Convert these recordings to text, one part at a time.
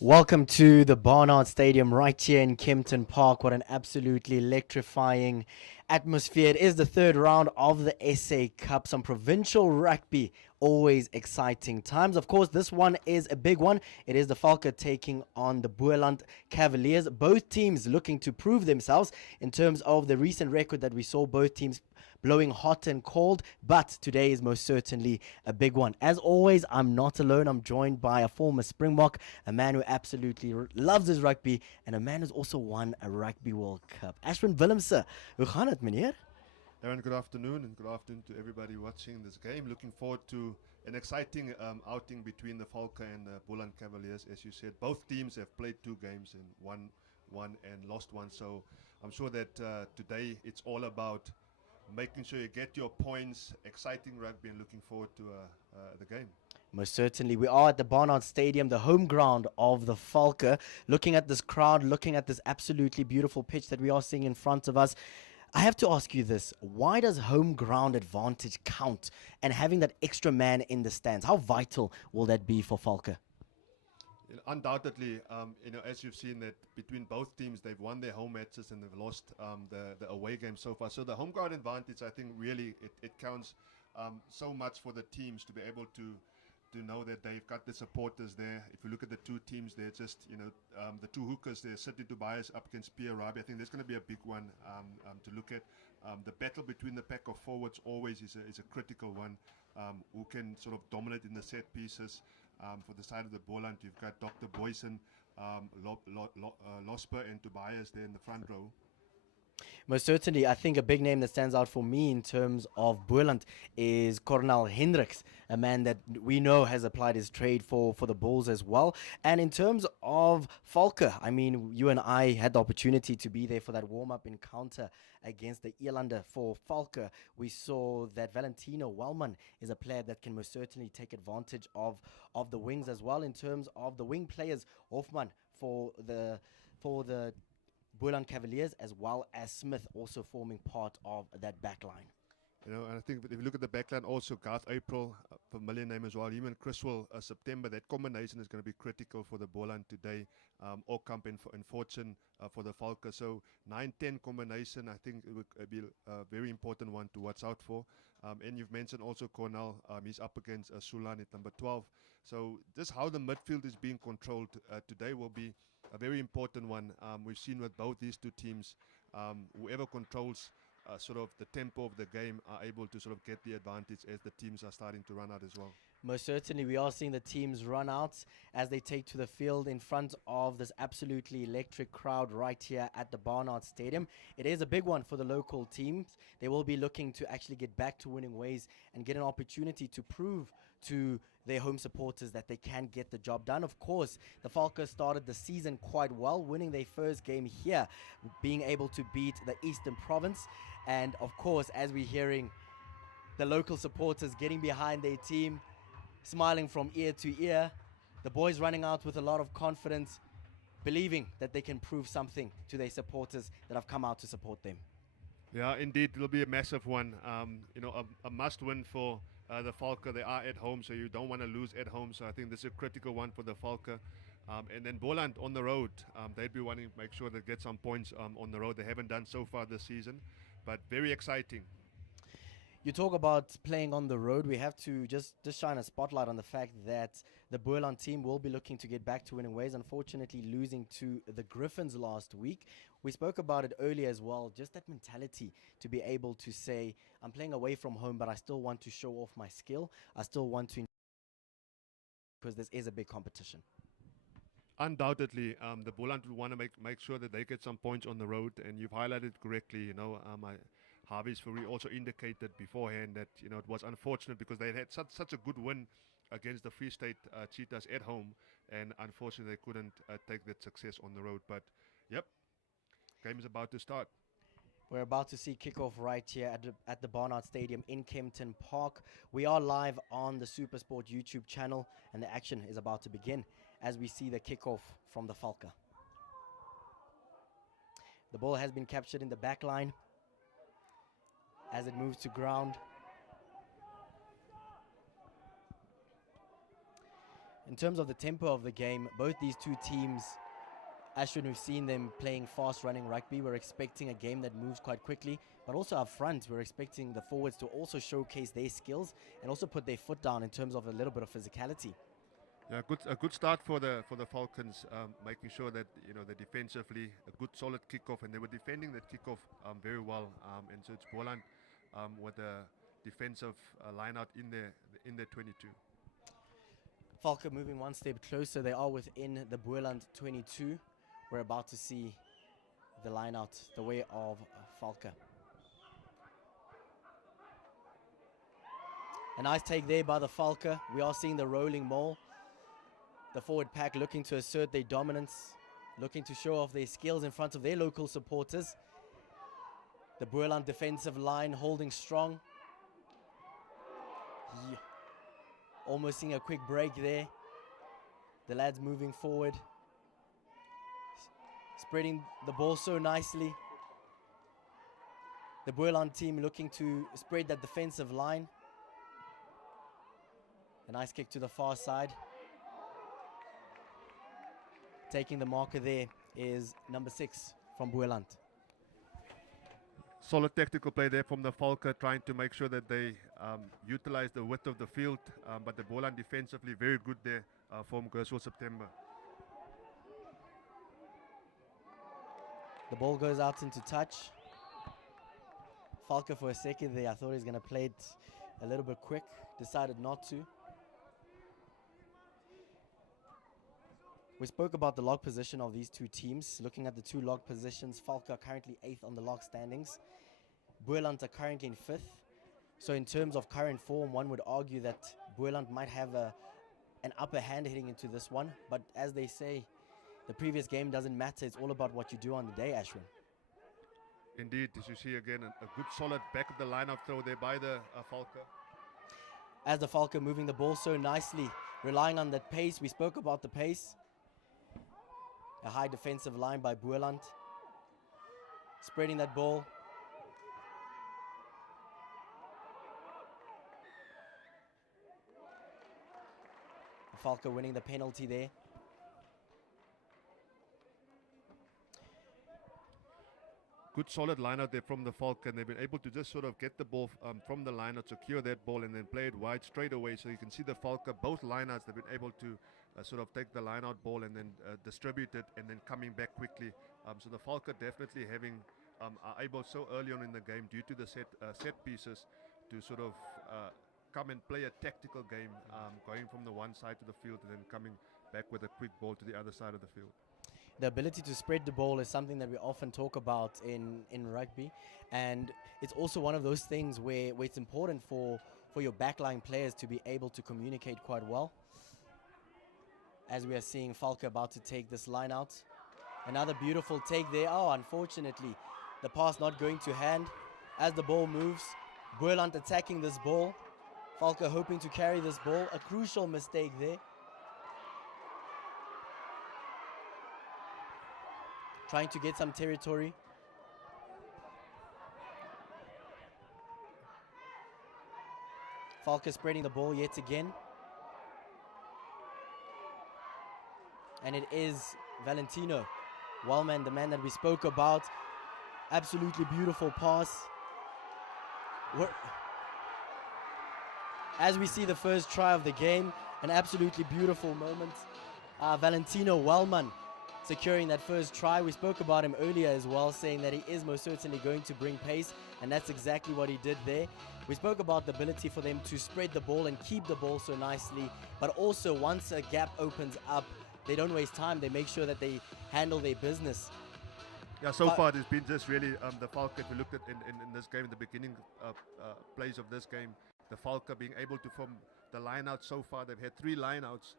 Welcome to the Barnard Stadium right here in Kempton Park. What an absolutely electrifying atmosphere. It is the third round of the SA Cup. Some provincial rugby, always exciting times. Of course, this one is a big one. It is the Valke taking on the Boland Cavaliers. Both teams looking to prove themselves in terms of the recent record that we saw both teams blowing hot and cold, but today is most certainly a big one. As always, I'm not alone. I'm joined by a former Springbok, a man who absolutely loves his rugby, and a man who's also won a Rugby World Cup. Ashwin Willemse, hoe gaan het, meneer? Aaron, good afternoon, and good afternoon to everybody watching this game. Looking forward to an exciting outing between the Valke and the Boland Cavaliers. As you said, both teams have played two games and won one and lost one. So I'm sure that today it's all about making sure you get your points, exciting rugby, and looking forward to the game. Most certainly. We are at the Barnard Stadium, the home ground of the Valke. Looking at this crowd, looking at this absolutely beautiful pitch that we are seeing in front of us. I have to ask you this. Why does home ground advantage count and having that extra man in the stands? How vital will that be for Valke? Undoubtedly, as you've seen that between both teams, they've won their home matches and they've lost the away game so far. So the home ground advantage, I think, really it counts so much for the teams to be able to know that they've got the supporters there. If you look at the two teams, they're just the two hookers there, City Tobias up against Pierre Rabi. I think there's going to be a big one to look at. The battle between the pack of forwards always is a critical one. Who can sort of dominate in the set pieces. For the side of the Boland, you've got Dr. Boyson, Losper, and Tobias there in the front row. Most certainly, I think a big name that stands out for me in terms of Boland is Cornel Hendricks, a man that we know has applied his trade for the Bulls as well. And in terms of Valke, I mean, you and I had the opportunity to be there for that warm-up encounter against the Irlander for Valke. We saw that Valentino Wellman is a player that can most certainly take advantage of the wings as well. In terms of the wing players, Hoffman for the Boland Cavaliers, as well as Smith also forming part of that back line. And I think if you look at the backline also, Garth April, a familiar name as well, even Criswell September, that combination is going to be critical for the Boland today. Orkamp and Fortune for the Valke. So 9-10 combination, I think it would be a very important one to watch out for. And you've mentioned also Cornell, he's up against Sulan at number 12. So just how the midfield is being controlled today will be a very important one. We've seen with both these two teams, whoever controls sort of the tempo of the game are able to sort of get the advantage as the teams are starting to run out as well. Most certainly, we are seeing the teams run out as they take to the field in front of this absolutely electric crowd right here at the Barnard Stadium. It is a big one for the local teams. They will be looking to actually get back to winning ways and get an opportunity to prove to their home supporters that they can get the job done. Of course, the Falcons started the season quite well, winning their first game here, being able to beat the Eastern Province. And of course, as we're hearing the local supporters getting behind their team, smiling from ear to ear, the boys running out with a lot of confidence, believing that they can prove something to their supporters that have come out to support them. Yeah, indeed, it'll be a massive one. A must-win for the Valke. They are at home, so you don't want to lose at home. So I think this is a critical one for the Valke. And then Boland on the road, they'd be wanting to make sure they get some points on the road. They haven't done so far this season, but very exciting. You talk about playing on the road. We have to just shine a spotlight on the fact that the Boland team will be looking to get back to winning ways, unfortunately losing to the Griffins last week. We spoke about it earlier as well, just that mentality to be able to say, I'm playing away from home, but I still want to show off my skill. I still want to, because this is a big competition. Undoubtedly, the Boland will want to make sure that they get some points on the road, and you've highlighted correctly. Harvey's Fury also indicated beforehand that it was unfortunate because they had such a good win against the Free State Cheetahs at home, and unfortunately they couldn't take that success on the road. But yep, game is about to start. We're about to see kickoff right here at the Barnard Stadium in Kempton Park. We are live on the SuperSport YouTube channel, and the action is about to begin as we see the kickoff from the Valke. The ball has been captured in the back line as it moves to ground. In terms of the tempo of the game, both these two teams, Ashwin, we've seen them playing fast running rugby. We're expecting a game that moves quite quickly, but also up front, we're expecting the forwards to also showcase their skills and also put their foot down in terms of a little bit of physicality. Yeah, a good start for the Falcons, making sure that they defensively a good solid kickoff, and they were defending that kickoff very well. And so it's Boland with a defensive line out in their 22. Valke moving one step closer. They are within the Boland 22. We're about to see the line out the way of Valke. A nice take there by the Valke. We are seeing the rolling mole. The forward pack looking to assert their dominance, looking to show off their skills in front of their local supporters. The Boland defensive line holding strong. Yeah. Almost seeing a quick break there. The lads moving forward. Spreading the ball so nicely. The Boland team looking to spread that defensive line. A nice kick to the far side. Taking the marker there is number 6 from Boland. Solid tactical play there from the Valke, trying to make sure that they utilize the width of the field, but the Boland defensively very good there from Gerswell September. The ball goes out into touch. Valke for a second there, I thought he was going to play it a little bit quick, decided not to. We spoke about the log position of these two teams. Looking at the two log positions, Valke are currently 8th on the log standings. Boland are currently in 5th. So in terms of current form, one would argue that Boland might have an upper hand heading into this one. But as they say, the previous game doesn't matter. It's all about what you do on the day, Ashwin. Indeed, as you see again, a good solid back of the line-up throw there by the Valke. As the Valke moving the ball so nicely, relying on that pace. We spoke about the pace. A high defensive line by Boland. Spreading that ball. Valke winning the penalty there. Good solid line out there from the Valke, and they've been able to just sort of get the ball from the line out, secure that ball, and then play it wide straight away. So you can see the Valke, both lineouts, they've been able to sort of take the line out ball and then distribute it, and then coming back quickly. So the Valke definitely are able so early on in the game, due to the set pieces, to sort of come and play a tactical game, going from the one side to the field and then coming back with a quick ball to the other side of the field. The ability to spread the ball is something that we often talk about in rugby, and it's also one of those things where it's important for your backline players to be able to communicate quite well. As we are seeing Valke about to take this line out. Another beautiful take there. Oh, unfortunately, the pass not going to hand. As the ball moves, Boland attacking this ball. Valke hoping to carry this ball. A crucial mistake there. Trying to get some territory. Valke spreading the ball yet again. And it is Valentino Wellman, the man that we spoke about. Absolutely beautiful pass. As we see the first try of the game, an absolutely beautiful moment. Valentino Wellman securing that first try. We spoke about him earlier as well, saying that he is most certainly going to bring pace, and that's exactly what he did there. We spoke about the ability for them to spread the ball and keep the ball so nicely, but also once a gap opens up, they don't waste time. They make sure that they handle their business. Yeah, so far it's been just really the Valke. If you looked at in this game, in the beginning plays of this game, the Valke being able to form the line out so far. They've had 3 line outs,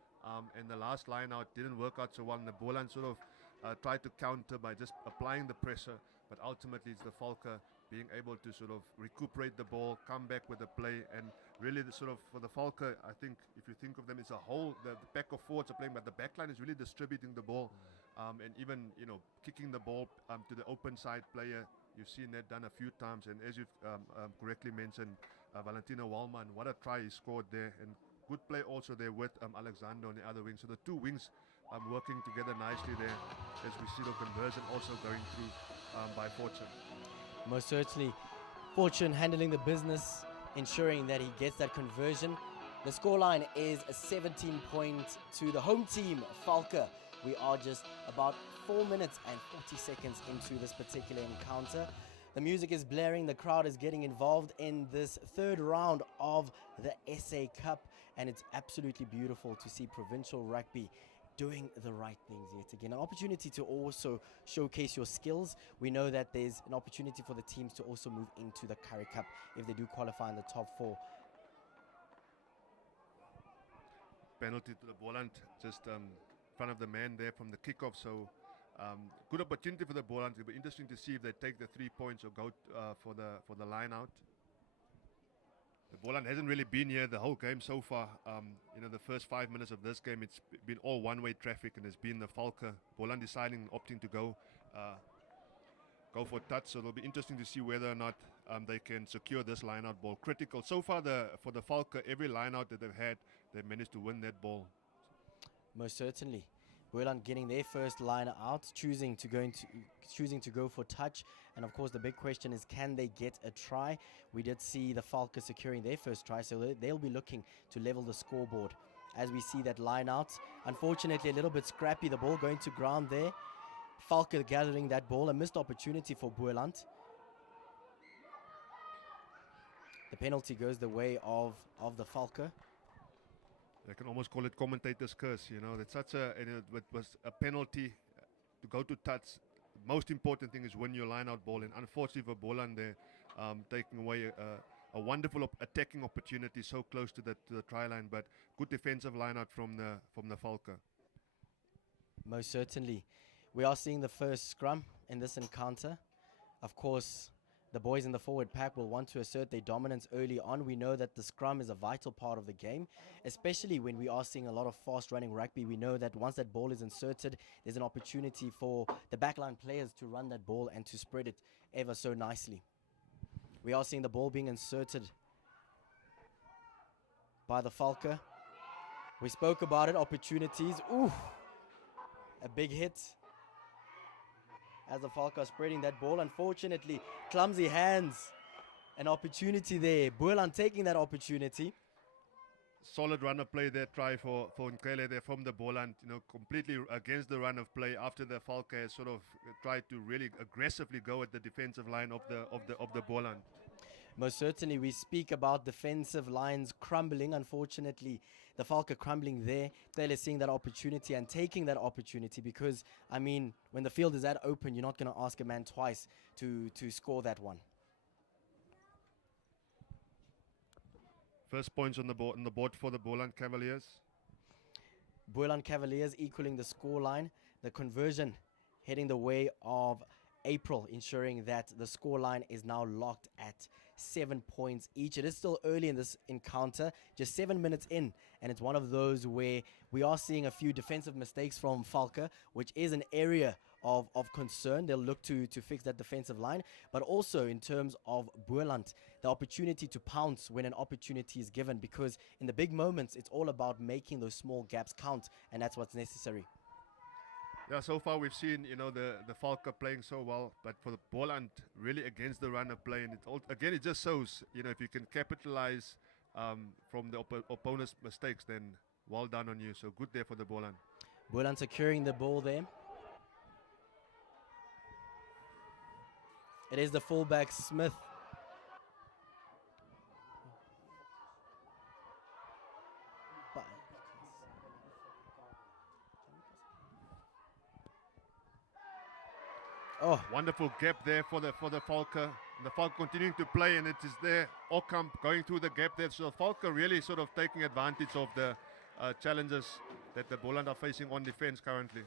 and the last line out didn't work out so well. And the Boland sort of tried to counter by just applying the pressure, but ultimately it's the Valke being able to sort of recuperate the ball, come back with the play, and really the sort of for the Valke, I think if you think of them as a whole, the pack of forwards are playing, but the back line is really distributing the ball, and even kicking the ball to the open side player. You've seen that done a few times, and as you've correctly mentioned, Valentino Wallman, what a try he scored there, and good play also there with Alexander on the other wing. So the two wings working together nicely there as we see the conversion also going through by Fortune. Most certainly, Fortune handling the business, ensuring that he gets that conversion. The scoreline is a 17 points to the home team, Valke. We are just about 4 minutes and 40 seconds into this particular encounter. The music is blaring, the crowd is getting involved in this third round of the SA Cup, and it's absolutely beautiful to see provincial rugby doing the right things yet again. An opportunity to also showcase your skills. We know that there's an opportunity for the teams to also move into the Currie Cup if they do qualify in the top 4. Penalty to the Boland, just in front of the man there from the kickoff. So good opportunity for the Boland. It'll be interesting to see if they take the 3 points or go for the line out. The Boland hasn't really been here the whole game so far. The first 5 minutes of this game, it's been all one-way traffic, and it's been the Valke. Boland deciding, opting to go for touch. So it'll be interesting to see whether or not they can secure this line-out ball. Critical so far for the Valke. Every line-out that they've had, they've managed to win that ball. Most certainly. Boland getting their first line out, choosing to go for touch, and of course the big question is, can they get a try? We did see the Valke securing their first try, so they'll be looking to level the scoreboard as we see that line out. Unfortunately, a little bit scrappy, the ball going to ground there. Valke gathering that ball, a missed opportunity for Boland. The penalty goes the way of the Valke. I can almost call it commentator's curse, That's such it was a penalty to go to touch. The most important thing is win your line-out ball, and unfortunately for Boland, they're taking away a wonderful attacking opportunity so close to the try line, but good defensive line-out from the Valke. Most certainly. We are seeing the first scrum in this encounter. Of course, the boys in the forward pack will want to assert their dominance early on. We know that the scrum is a vital part of the game, especially when we are seeing a lot of fast-running rugby. We know that once that ball is inserted, there's an opportunity for the backline players to run that ball and to spread it ever so nicely. We are seeing the ball being inserted by the Valke. We spoke about it, opportunities. Ooh, a big hit as the Valke are spreading that ball. Unfortunately, clumsy hands. An opportunity there. Boland taking that opportunity. Solid run of play there, try for Nkele there from the Boland, completely against the run of play after the Valke has sort of tried to really aggressively go at the defensive line of the Boland. Most certainly, we speak about defensive lines crumbling. Unfortunately, the Valke crumbling there. They're seeing that opportunity and taking that opportunity because, when the field is that open, you're not going to ask a man twice to score that one. First points on the board for the Boland Cavaliers. Boland Cavaliers equaling the scoreline. The conversion heading the way of April, ensuring that the scoreline is now locked at 7 points each. It is still early in this encounter, just 7 minutes in, and it's one of those where we are seeing a few defensive mistakes from Valke, which is an area of concern. They'll look to fix that defensive line, but also in terms of Boland, the opportunity to pounce when an opportunity is given, because in the big moments, it's all about making those small gaps count, and that's what's necessary. Yeah, so far we've seen, the Valke playing so well, but for the Boland, really against the run of play. And it just shows, if you can capitalize from the opponent's mistakes, then well done on you. So good there for the Boland. Boland securing the ball there. It is the fullback, Smith. Oh, wonderful gap there for the Valke. The Valke continuing to play, and it is there. Ocamp going through the gap there. So Valke really sort of taking advantage of the challenges that the Boland are facing on defense currently.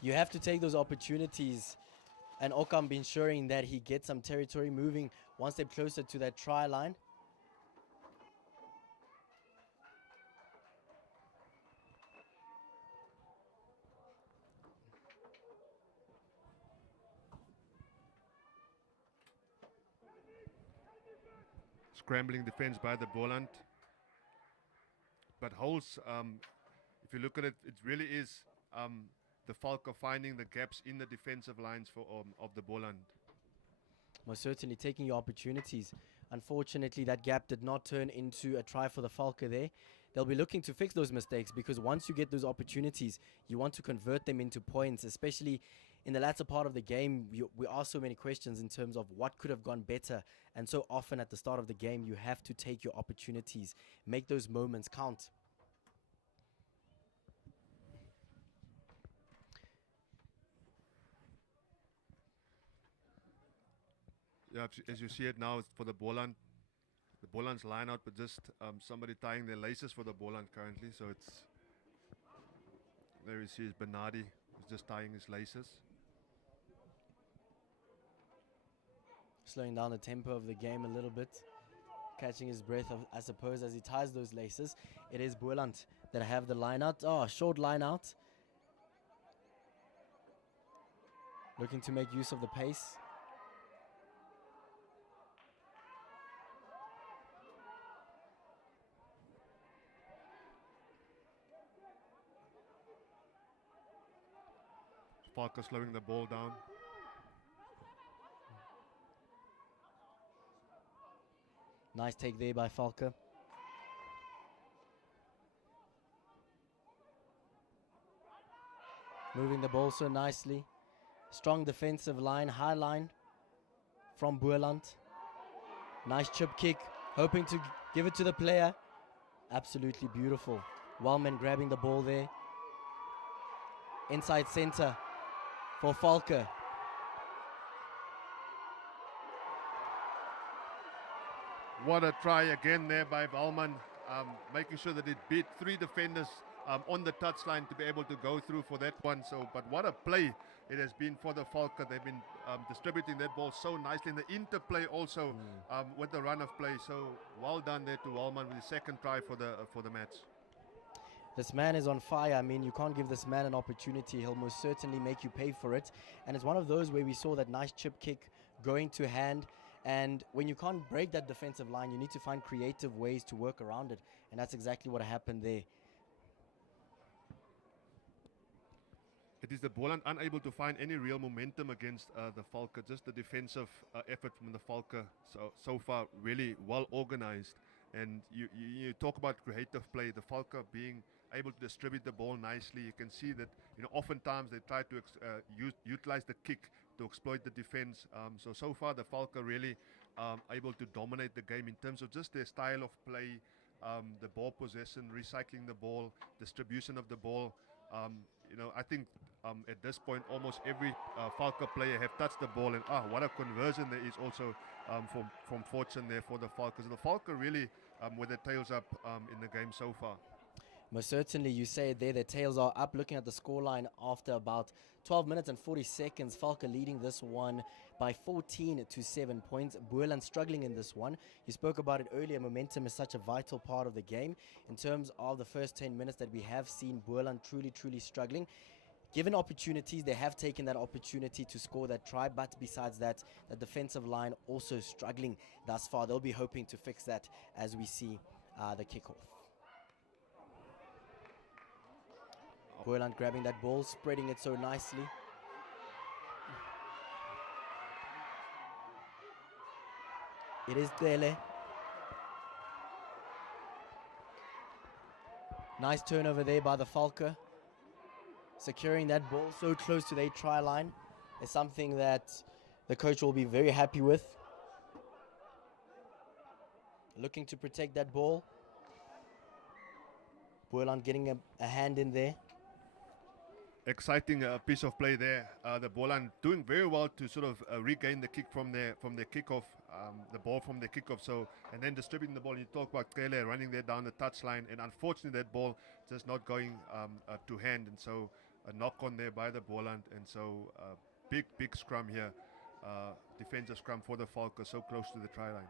You have to take those opportunities, and Ocamp ensuring that he gets some territory, moving one step closer to that try line. Scrambling defense by the Boland. but holes, if you look at it, it really is the Falke finding the gaps in the defensive lines for of the Boland. Most certainly taking your opportunities. Unfortunately, that gap did not turn into a try for the Valke there. They'll be looking to fix those mistakes, because once you get those opportunities, you want to convert them into points, especially in the latter part of the game. We ask so many questions in terms of what could have gone better. And so often at the start of the game, you have to take your opportunities, make those moments count. Yeah, as you see it now, it's for the Boland. The Boland's line out, but just somebody tying their laces for the Boland currently. So it's, there you see Bernardi is just tying his laces. Slowing down the tempo of the game a little bit, catching his breath, I suppose, as he ties those laces. It is Boland that have the line out. Oh, short line out. Looking to make use of the pace. Falke slowing the ball down. Nice take there by Valke. Moving the ball so nicely. Strong defensive line, high line from Boland. Nice chip kick, hoping to give it to the player. Absolutely beautiful. Wellman grabbing the ball there. Inside center for Valke. What a try again there by Wellman, making sure that it beat 3 defenders on the touchline to be able to go through for that one. So, but what a play it has been for the Valke. They've been distributing that ball so nicely, and the interplay also with the run of play. So well done there to Wellman with his second try for the match. This man is on fire. I mean, you can't give this man an opportunity. He'll most certainly make you pay for it. And it's one of those where we saw that nice chip kick going to hand. And when you can't break that defensive line, you need to find creative ways to work around it. And that's exactly what happened there. It is the Boland unable to find any real momentum against the Valke. Just the defensive effort from the Valke so far really well organized. And you talk about creative play. The Valke being able to distribute the ball nicely. You can see that, oftentimes they try to utilize the kick to exploit the defense. So far the Valke really able to dominate the game in terms of just their style of play, the ball possession, recycling the ball, distribution of the ball. I think at this point almost every Valke player have touched the ball, and what a conversion there is also from Fortune there for the Valke. So the Valke really with their tails up in the game so far. Most certainly, you say it there, their tails are up. Looking at the scoreline after about 12 minutes and 40 seconds, Valke leading this one by 14 to 7 points. Boland struggling in this one. You spoke about it earlier. Momentum is such a vital part of the game. In terms of the first 10 minutes that we have seen Boland truly struggling. Given opportunities, they have taken that opportunity to score that try, but besides that, the defensive line also struggling thus far. They'll be hoping to fix that as we see the kickoff. Boland grabbing that ball, spreading it so nicely. It is Dele. Nice turnover there by the Valke. Securing that ball so close to their try line is something that the coach will be very happy with. Looking to protect that ball. Boland getting a hand in there. Exciting piece of play there. The Boland doing very well to sort of regain the kick from their kickoff, the ball from the kickoff. So, and then distributing the ball. You talk about Kele running there down the touchline, and unfortunately that ball just not going to hand, and so a knock on there by the Boland, and so big scrum here, defensive scrum for the Valke, so close to the try line.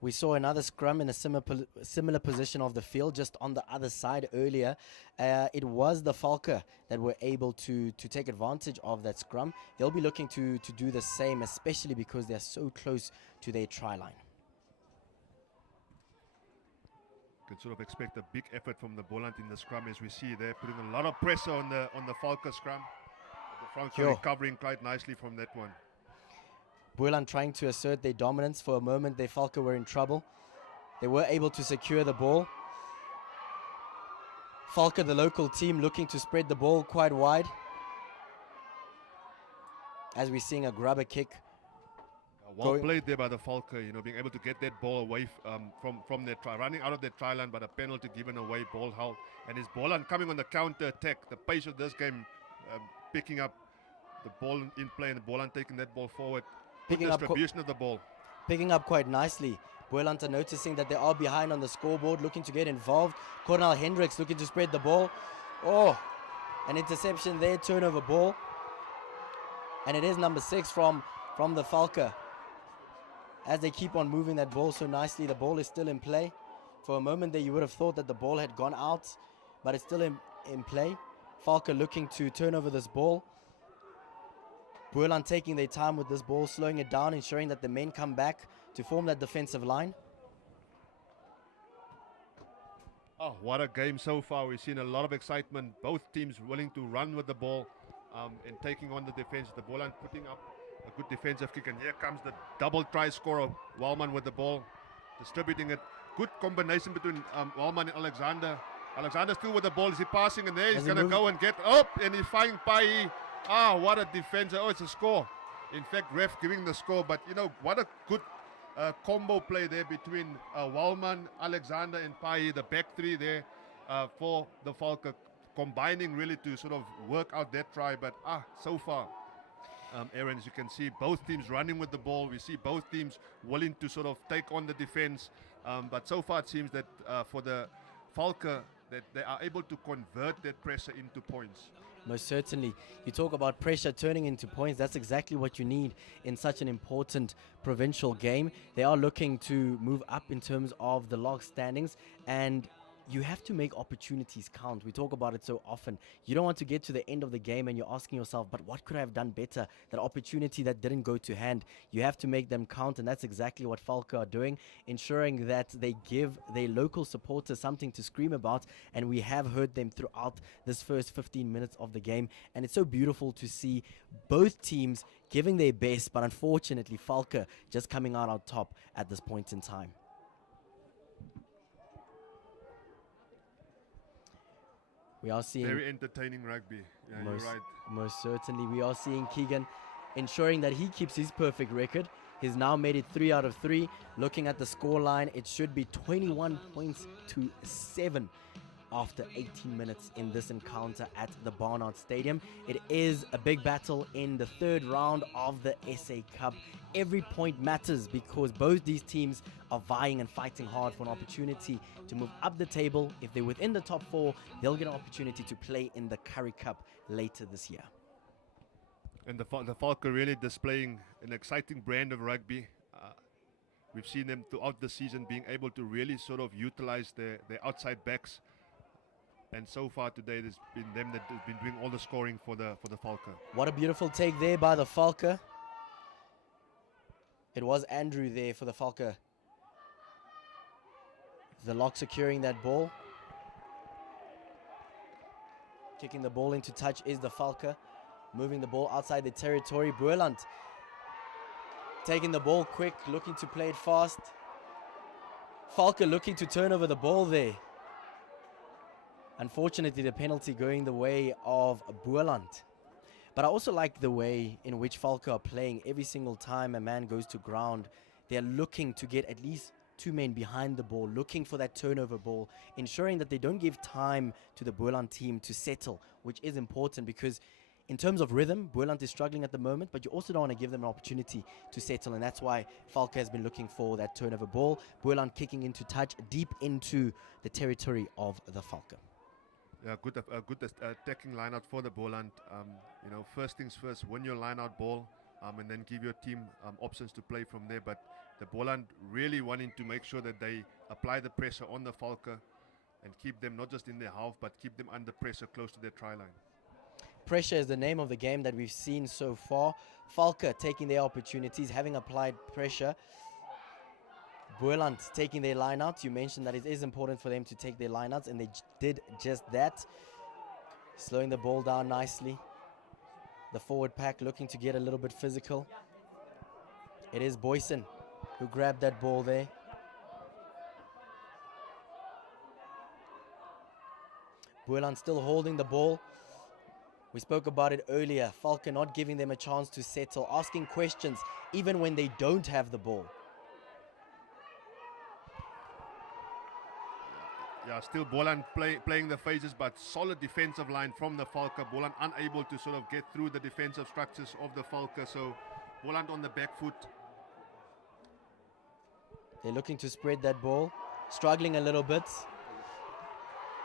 We saw another scrum in a similar position of the field, just on the other side earlier. It was the Valke that were able to take advantage of that scrum. They'll be looking to do the same, especially because they're so close to their try line. can sort of expect a big effort from the Boland in the scrum, as we see there, putting a lot of pressure on the Valke scrum. The Franco recovering quite nicely from that one. Boland trying to assert their dominance. For a moment, they Valke were in trouble. They were able to secure the ball. Valke, the local team, looking to spread the ball quite wide. As we're seeing a grubber kick. Well played there by the Valke, being able to get that ball away from their try, running out of their try line, but a penalty given away, ball held. And his Boland coming on the counter attack. The pace of this game, picking up the ball in play, and the Boland taking that ball forward. Picking distribution of the ball. Picking up quite nicely. Boland are noticing that they are behind on the scoreboard, looking to get involved. Cornel Hendricks looking to spread the ball. Oh, an interception there, turnover ball. And it is number 6 from the Valke. As they keep on moving that ball so nicely, the ball is still in play. For a moment there, you would have thought that the ball had gone out, but it's still in play. Valke looking to turn over this ball. Boland taking their time with this ball, slowing it down, ensuring that the men come back to form that defensive line. Oh, what a game so far. We've seen a lot of excitement. Both teams willing to run with the ball and taking on the defense. The Boland putting up a good defensive kick, and here comes the double try scorer, Waalman with the ball, distributing it. Good combination between Waalman and Alexander. Alexander still with the ball. Is he passing? And there he's going to go and get up, and he's finding Pai. Ah, what a defender. Oh, it's a score. In fact, ref giving the score, but what a good combo play there between Waalman, Alexander, and Pai, the back three there for the Valke, combining really to sort of work out that try. But so far, Aaron, as you can see, both teams running with the ball. We see both teams willing to sort of take on the defense. But so far it seems that for the Valke, that they are able to convert that pressure into points. Most certainly. You talk about pressure turning into points. That's exactly what you need in such an important provincial game. They are looking to move up in terms of the log standings, and you have to make opportunities count. We talk about it so often. You don't want to get to the end of the game and you're asking yourself, but what could I have done better? That opportunity that didn't go to hand. You have to make them count, and that's exactly what Valke are doing, ensuring that they give their local supporters something to scream about, and we have heard them throughout this first 15 minutes of the game, and it's so beautiful to see both teams giving their best, but unfortunately Valke just coming out on top at this point in time. We are seeing very entertaining rugby. Yeah, you're right. Most certainly. We are seeing Keegan ensuring that he keeps his perfect record. He's now made it 3 out of 3. Looking at the score line, it should be 21 points to 7 after 18 minutes in this encounter at the Barnard Stadium. It is a big battle in the 3rd round of the SA Cup. Every point matters because both these teams are vying and fighting hard for an opportunity to move up the table. If they're within the top 4, they'll get an opportunity to play in the Currie Cup later this year. And the Valke really displaying an exciting brand of rugby. We've seen them throughout the season being able to really sort of utilize their outside backs. And so far today, there's been them that have been doing all the scoring for the Valke. What a beautiful take there by the Valke. It was Andrew there for the Valke. The lock securing that ball. Kicking the ball into touch is the Valke. Moving the ball outside the territory. Boland taking the ball quick, looking to play it fast. Valke looking to turn over the ball there. Unfortunately, the penalty going the way of Boland. But I also like the way in which Valke are playing. Every single time a man goes to ground, they're looking to get at least 2 men behind the ball, looking for that turnover ball, ensuring that they don't give time to the Boland team to settle, which is important because in terms of rhythm, Boland is struggling at the moment, but you also don't want to give them an opportunity to settle, and that's why Valke has been looking for that turnover ball. Boland kicking into touch deep into the territory of the Valke. Yeah, good attacking line-out for the Boland. First things first, win your line-out ball, and then give your team options to play from there. But the Boland really wanting to make sure that they apply the pressure on the Valke and keep them not just in their half, but keep them under pressure close to their try line. Pressure is the name of the game that we've seen so far. Valke taking their opportunities, having applied pressure. Boland taking their line out. You mentioned that it is important for them to take their line outs, and they did just that. Slowing the ball down nicely. The forward pack looking to get a little bit physical. It is Boyson who grabbed that ball there. Boland still holding the ball. We spoke about it earlier. Valke not giving them a chance to settle, asking questions even when they don't have the ball. Yeah, still Boland playing the phases, but solid defensive line from the Valke. Boland unable to sort of get through the defensive structures of the Valke, so Boland on the back foot. They're looking to spread that ball, struggling a little bit.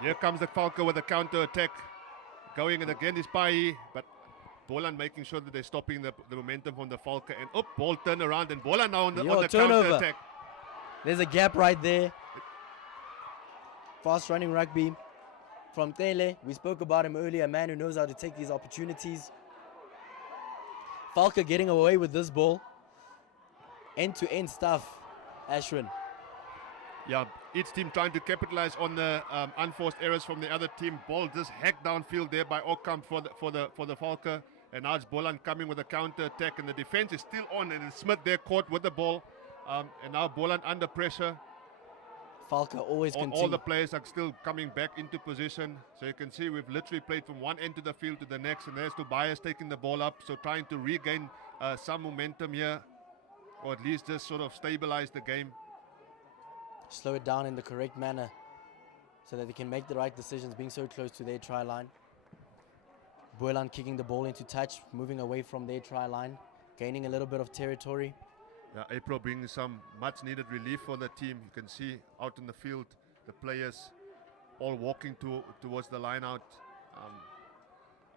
Here comes the Valke with a counter attack. Going in again is Pai, but Boland making sure that they're stopping the momentum from the Valke. And ball turn around, and Boland now on the counter attack. There's a gap right there. Fast running rugby from Tele. We spoke about him earlier, a man who knows how to take these opportunities. Valke getting away with this ball. End-to-end stuff, Ashwin. Yeah, each team trying to capitalize on the unforced errors from the other team. Ball just hacked downfield there by Ocamp for the Valke. And now it's Boland coming with a counter attack, and the defense is still on, and it's Smith there caught with the ball. And now Boland under pressure. Valke always continue. All the players are still coming back into position. So you can see we've literally played from one end of the field to the next, and there's Tobias taking the ball up, so trying to regain some momentum here, or at least just sort of stabilize the game. Slow it down in the correct manner so that they can make the right decisions, being so close to their try line. Boland kicking the ball into touch, moving away from their try line, gaining a little bit of territory. Yeah, April bringing some much needed relief for the team. You can see out in the field, the players all walking towards the line out.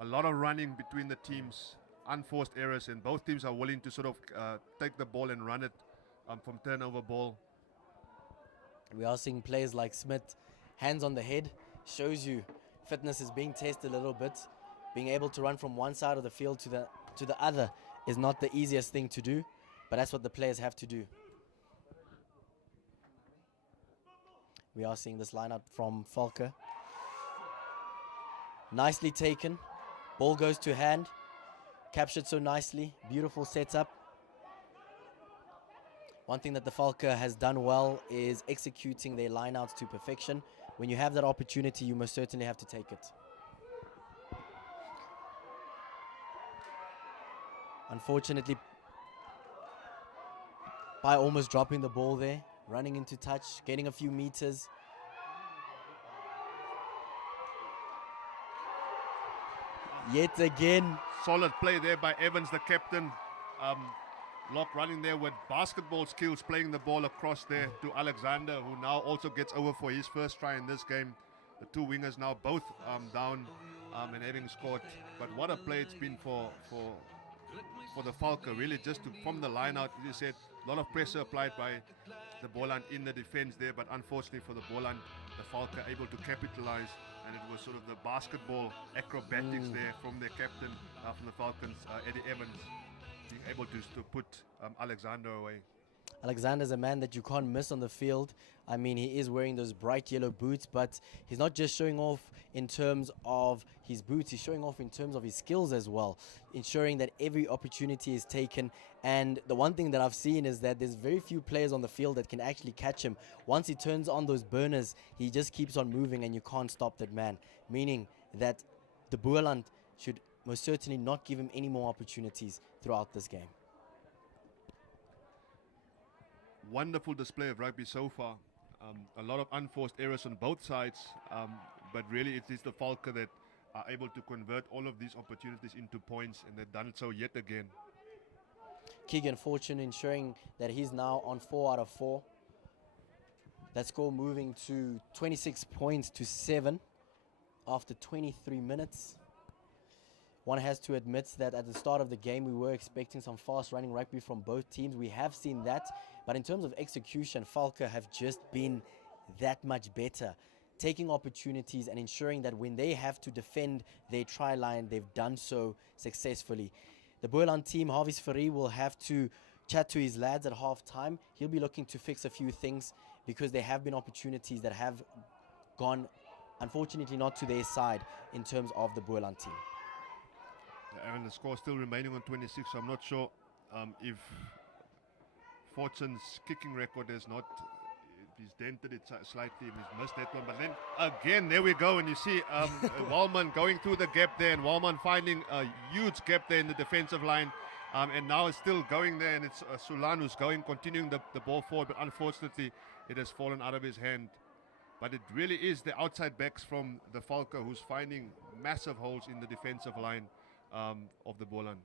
A lot of running between the teams, unforced errors, and both teams are willing to sort of take the ball and run it from turnover ball. We are seeing players like Smith, hands on the head, shows you fitness is being tested a little bit. Being able to run from one side of the field to the other is not the easiest thing to do, but that's what the players have to do. We are seeing this lineup from Valke. Nicely taken. Ball goes to hand. Captured so nicely. Beautiful setup. One thing that the Valke has done well is executing their lineouts to perfection. When you have that opportunity, you most certainly have to take it. Unfortunately, by almost dropping the ball there, running into touch, getting a few meters. Yet again. Solid play there by Evans, the captain. Lock running there with basketball skills, playing the ball across there to Alexander, who now also gets over for his first try in this game. The two wingers now both down and having scored. But what a play it's been for the Valke, really just from the line out. As you said, a lot of pressure applied by the Boland in the defense there, but unfortunately for the Boland, the Valke able to capitalize, and it was sort of the basketball acrobatics there from their captain, from the Falcons, Eddie Evans, being able to put Alexander away. Alexander's a man that you can't miss on the field. I mean, he is wearing those bright yellow boots, but he's not just showing off in terms of his boots, he's showing off in terms of his skills as well, ensuring that every opportunity is taken. And the one thing that I've seen is that there's very few players on the field that can actually catch him. Once he turns on those burners, he just keeps on moving and you can't stop that man, meaning that the Boland should most certainly not give him any more opportunities throughout this game. Wonderful display of rugby so far. A lot of unforced errors on both sides, but really it is the Valke that are able to convert all of these opportunities into points, and they've done it so yet again. Keegan Fortune ensuring that he's now on 4 out of 4. That score moving to 26 points to 7 after 23 minutes. One has to admit that at the start of the game, we were expecting some fast running rugby from both teams. We have seen that. But in terms of execution, Valke have just been that much better, taking opportunities and ensuring that when they have to defend their try line, they've done so successfully. The Boland team, Harvey's Ferry, will have to chat to his lads at half time. He'll be looking to fix a few things because there have been opportunities that have gone, unfortunately, not to their side in terms of the Boland team. And the score still remaining on 26, so I'm not sure if Fortune's kicking record has not, he's dented it slightly, he's missed that one. But then again, there we go, and you see Walman going through the gap there, and Walman finding a huge gap there in the defensive line. And now it's still going there, and it's Sulan who's continuing the ball forward, but unfortunately it has fallen out of his hand. But it really is the outside backs from the Valke who's finding massive holes in the defensive line of the Boland.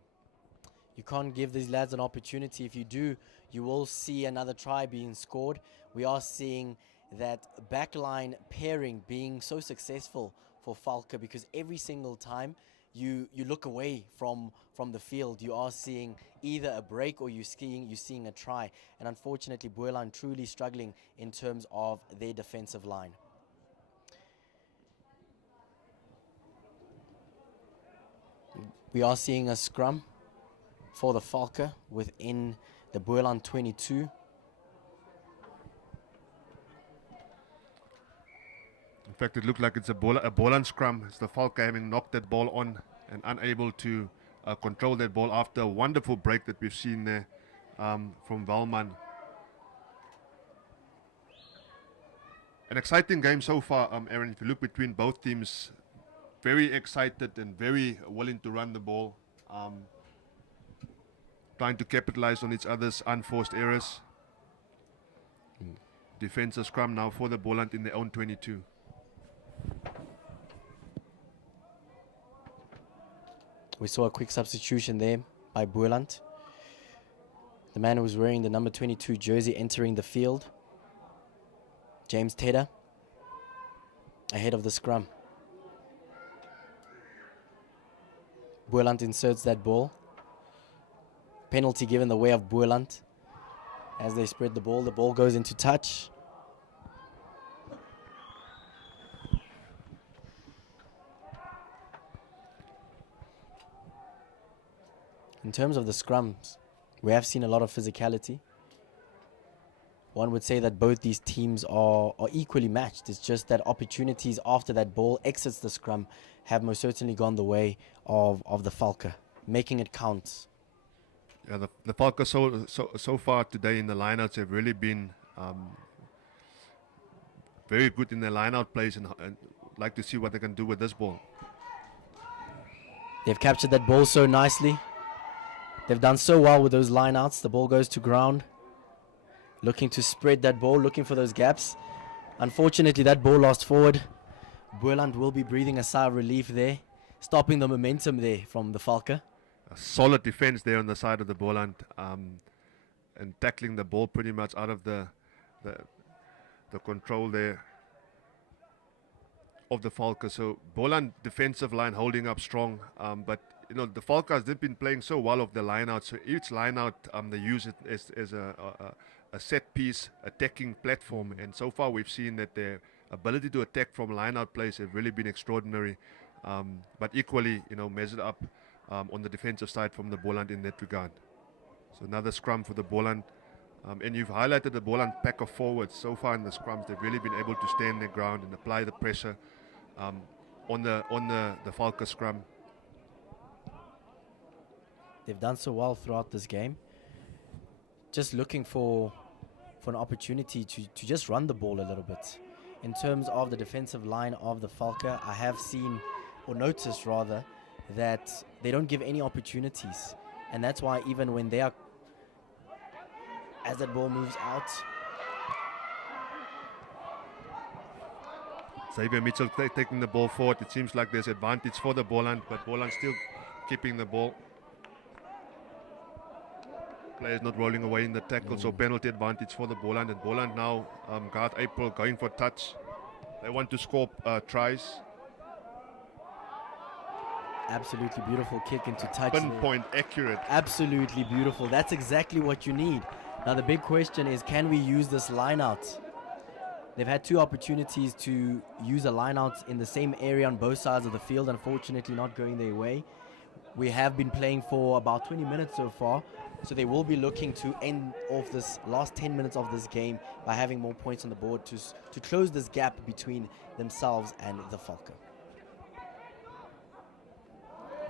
You can't give these lads an opportunity. If you do, you will see another try being scored. We are seeing that backline pairing being so successful for Valke, because every single time you look away from the field, you are seeing either a break or you're seeing a try. And unfortunately, Boland truly struggling in terms of their defensive line. We are seeing a scrum for the Valke within the Boland 22. In fact, it looked like it's a Boland scrum. It's the Valke having knocked that ball on and unable to control that ball after a wonderful break that we've seen there from Valman. An exciting game so far, Aaron. If you look between both teams, very excited and very willing to run the ball, trying to capitalize on each other's unforced errors. Defensive scrum now for the Boland in their own 22. We saw a quick substitution there by Boland. The man who was wearing the number 22 jersey entering the field, James Tedder, ahead of the scrum. Boland inserts that ball. Penalty given the way of Boland as they spread the ball. The ball goes into touch. In terms of the scrums, we have seen a lot of physicality. One would say that both these teams are equally matched. It's just that opportunities after that ball exits the scrum have most certainly gone the way of the Valke, making it count. Yeah, the Valke so far today in the lineouts have really been very good in their lineout plays, and like to see what they can do with this ball. They've captured that ball so nicely. They've done so well with those lineouts. The ball goes to ground. Looking to spread that ball, looking for those gaps. Unfortunately, that ball lost forward. Boland will be breathing a sigh of relief there, stopping the momentum there from the Valke. A solid defense there on the side of the Boland, and tackling the ball pretty much out of the control there of the Valke. So Boland defensive line holding up strong, but you know the Valke they've been playing so well of the lineout. So each lineout they use it as a set piece attacking platform, and so far we've seen that their ability to attack from lineout plays have really been extraordinary, but equally measured up on the defensive side from the Boland in that regard. So another scrum for the Boland, and you've highlighted the Boland pack of forwards. So far in the scrums they've really been able to stand their ground and apply the pressure on the Valke scrum. They've done so well throughout this game. Just looking for an opportunity to just run the ball a little bit. In terms of the defensive line of the Valke, I have seen, or noticed rather, that they don't give any opportunities. And that's why even when they are, as that ball moves out, Xavier Mitchell taking the ball forward. It seems like there's advantage for the Boland, but Boland still keeping the ball. Players not rolling away in the tackle, so penalty advantage for the Boland. And Boland now, guard April going for touch. They want to score tries. absolutely beautiful kick into touch. Pinpoint accurate. Absolutely beautiful. That's exactly what you need. Now the big question is, can we use this line out? They've had two opportunities to use a line out in the same area on both sides of the field, unfortunately not going their way. We have been playing for about 20 minutes so far, So they will be looking to end off this last 10 minutes of this game by having more points on the board to close this gap between themselves and the Valke.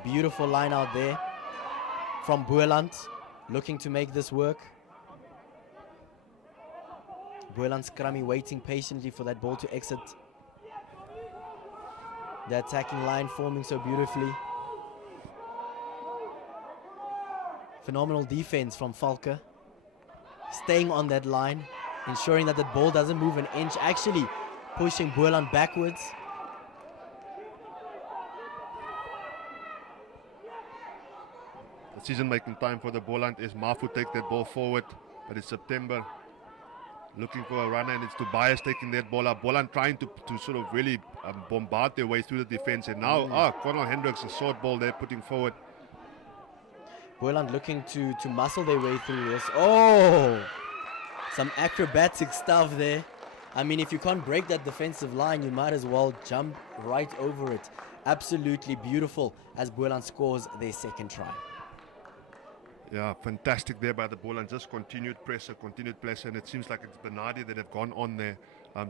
Beautiful line out there from Boland, looking to make this work. Boland scrummy waiting patiently for that ball to exit. The attacking line forming so beautifully. Phenomenal defense from Valke. Staying on that line, ensuring that the ball doesn't move an inch, actually pushing Boland backwards. Decision-making time for the Boland is Mafu take that ball forward, but it's September. Looking for a runner, and it's Tobias taking that ball up. Boland trying to sort of really bombard their way through the defense. And now, Conal Hendricks, a short ball there, putting forward. Boland looking to muscle their way through this. Oh! Some acrobatic stuff there. I mean, if you can't break that defensive line, you might as well jump right over it. Absolutely beautiful as Boland scores their second try. Yeah, fantastic there by the Boland. Just continued pressure, and it seems like it's Bernardi that have gone on there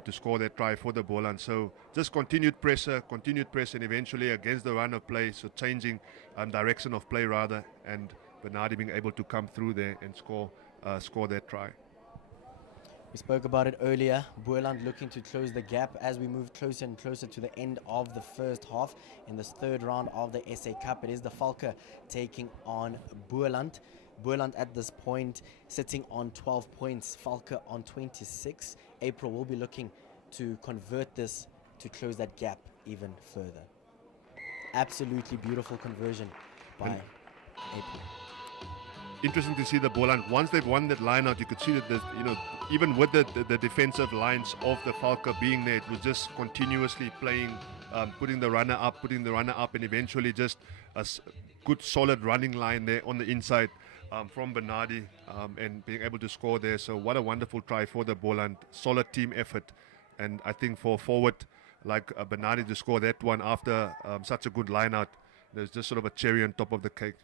to score that try for the Boland. So just continued pressure, and eventually against the run of play, so changing direction of play rather, and Bernardi being able to come through there and score that try. We spoke about it earlier. Boland looking to close the gap as we move closer and closer to the end of the first half in this third round of the SA Cup. It is the Valke taking on Boland. Boland at this point sitting on 12 points, Valke on 26. April will be looking to convert this to close that gap even further. Absolutely beautiful conversion by April. Interesting to see the Boland. Once they've won that line out, you could see that even with the defensive lines of the Valke being there, it was just continuously playing, putting the runner up, and eventually just a good solid running line there on the inside from Bernardi, and being able to score there. So what a wonderful try for the Boland. Solid team effort, and I think for a forward like Bernardi to score that one after such a good line out, there's just sort of a cherry on top of the cake.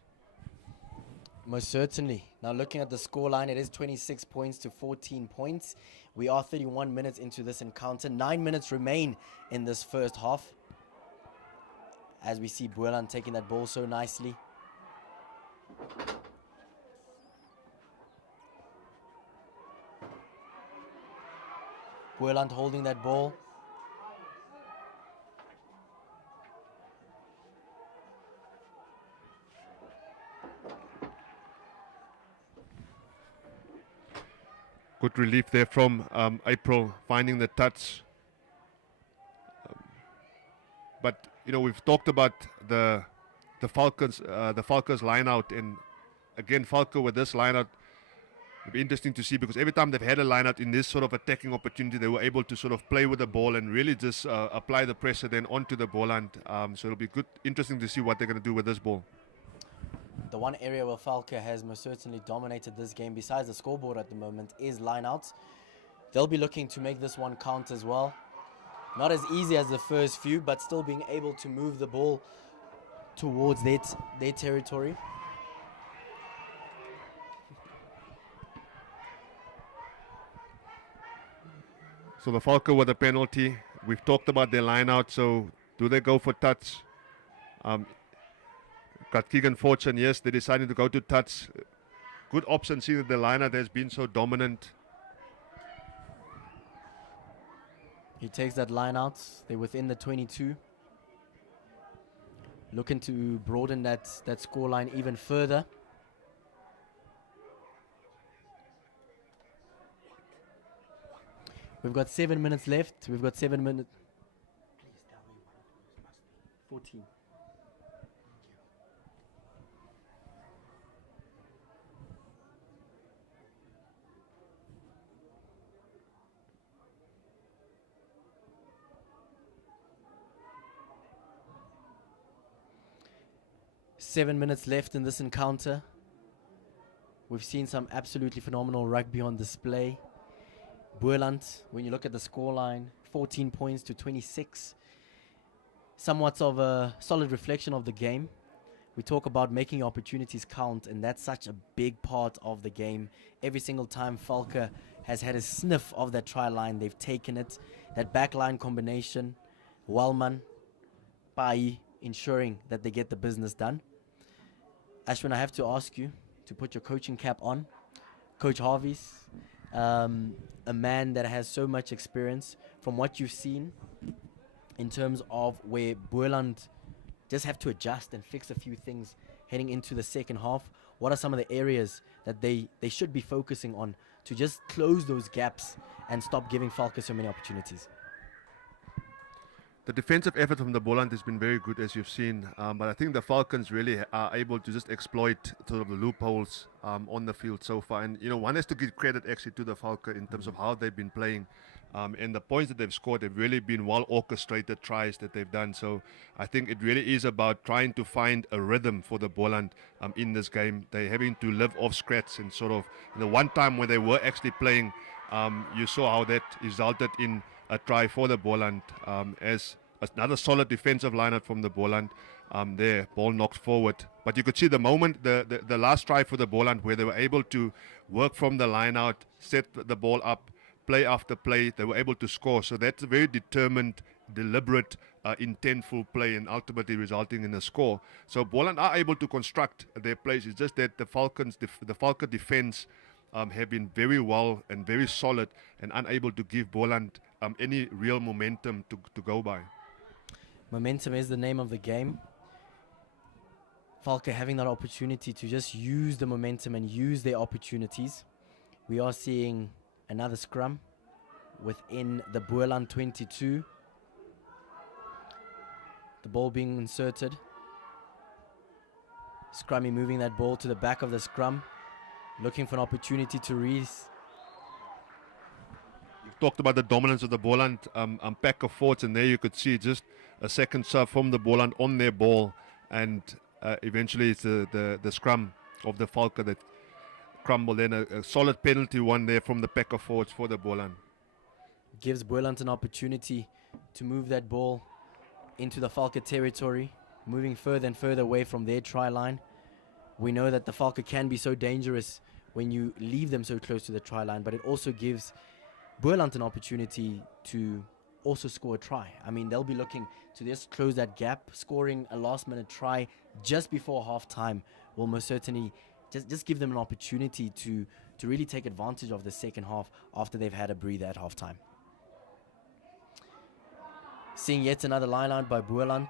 Most certainly. Now looking at the scoreline, it is 26 points to 14 points. We are 31 minutes into this encounter. 9 minutes remain in this first half. As we see Boland taking that ball so nicely. Boland holding that ball. Good relief there from April, finding the touch. But we've talked about the Valke's line out, and again Valke with this line out, it'll be interesting to see, because every time they've had a line out in this sort of attacking opportunity, they were able to sort of play with the ball and really just apply the pressure then onto the Boland. So it'll be interesting to see what they're going to do with this ball. The one area where Valke has most certainly dominated this game, besides the scoreboard at the moment, is lineouts. They'll be looking to make this one count as well. Not as easy as the first few, but still being able to move the ball towards their territory. So the Valke with a penalty. We've talked about their lineout, so do they go for touch? Got Keegan Fortune, yes, they decided to go to touch. Good option, seeing that the lineout has been so dominant. He takes that line out. They're within the 22. Looking to broaden that score line even further. We've got 7 minutes left. We've got 7 minutes. 14. 7 minutes left in this encounter. We've seen some absolutely phenomenal rugby on display. Boland, when you look at the scoreline, 14 points to 26. Somewhat of a solid reflection of the game. we talk about making opportunities count, and that's such a big part of the game. Every single time Valke has had a sniff of that try line, they've taken it. That backline combination, Wellman, Pai, ensuring that they get the business done. Ashwin, I have to ask you to put your coaching cap on. Coach Harvey's, a man that has so much experience. From what you've seen in terms of where Boland just have to adjust and fix a few things heading into the second half, what are some of the areas that they should be focusing on to just close those gaps and stop giving Valke so many opportunities? The defensive effort from the Boland has been very good, as you've seen, but I think the Falcons really are able to just exploit sort of the loopholes on the field so far. And, one has to give credit actually to the Valke in terms of how they've been playing. And the points that they've scored have really been well-orchestrated tries that they've done. So I think it really is about trying to find a rhythm for the Boland in this game. They're having to live off scratch, and sort of the one time when they were actually playing, you saw how that resulted in a try for the Boland, as another solid defensive lineup from the Boland. There, ball knocked forward. But you could see the moment, the last try for the Boland, where they were able to work from the line out, set the ball up, play after play, they were able to score. So that's a very determined, deliberate, intentful play, and ultimately resulting in a score. So Boland are able to construct their plays. It's just that the Valke defense have been very well and very solid and unable to give Boland any real momentum to go by. Momentum is the name of the game. Valke having that opportunity to just use the momentum and use their opportunities. We are seeing another scrum within the Boland 22. The ball being inserted. Scrummy moving that ball to the back of the scrum, looking for an opportunity to Reese. You've talked about the dominance of the Boland pack of forwards, and there you could see just a second serve from the Boland on their ball, and eventually it's the scrum of the Valke that crumbled. Then a solid penalty one there from the pack of forwards for the Boland. Gives Boland an opportunity to move that ball into the Valke territory, moving further and further away from their try line. We know that the Valke can be so dangerous when you leave them so close to the try line, but it also gives Boland an opportunity to also score a try. I mean, they'll be looking to just close that gap. Scoring a last-minute try just before half-time will most certainly just give them an opportunity to really take advantage of the second half after they've had a breather at half-time. Seeing yet another line out by Boland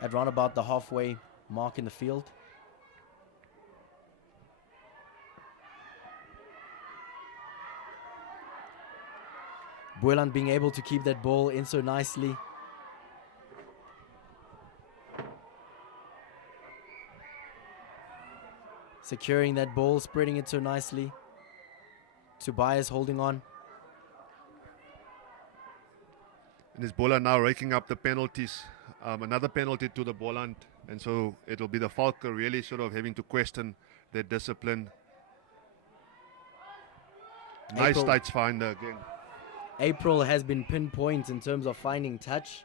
at round about the halfway mark in the field. Boland being able to keep that ball in so nicely. Securing that ball, spreading it so nicely. Tobias holding on. And this Boland now raking up the penalties. Another penalty to the Boland. And so it'll be the Valke really sort of having to question their discipline. Nice touch finder again. April has been pinpoint in terms of finding touch.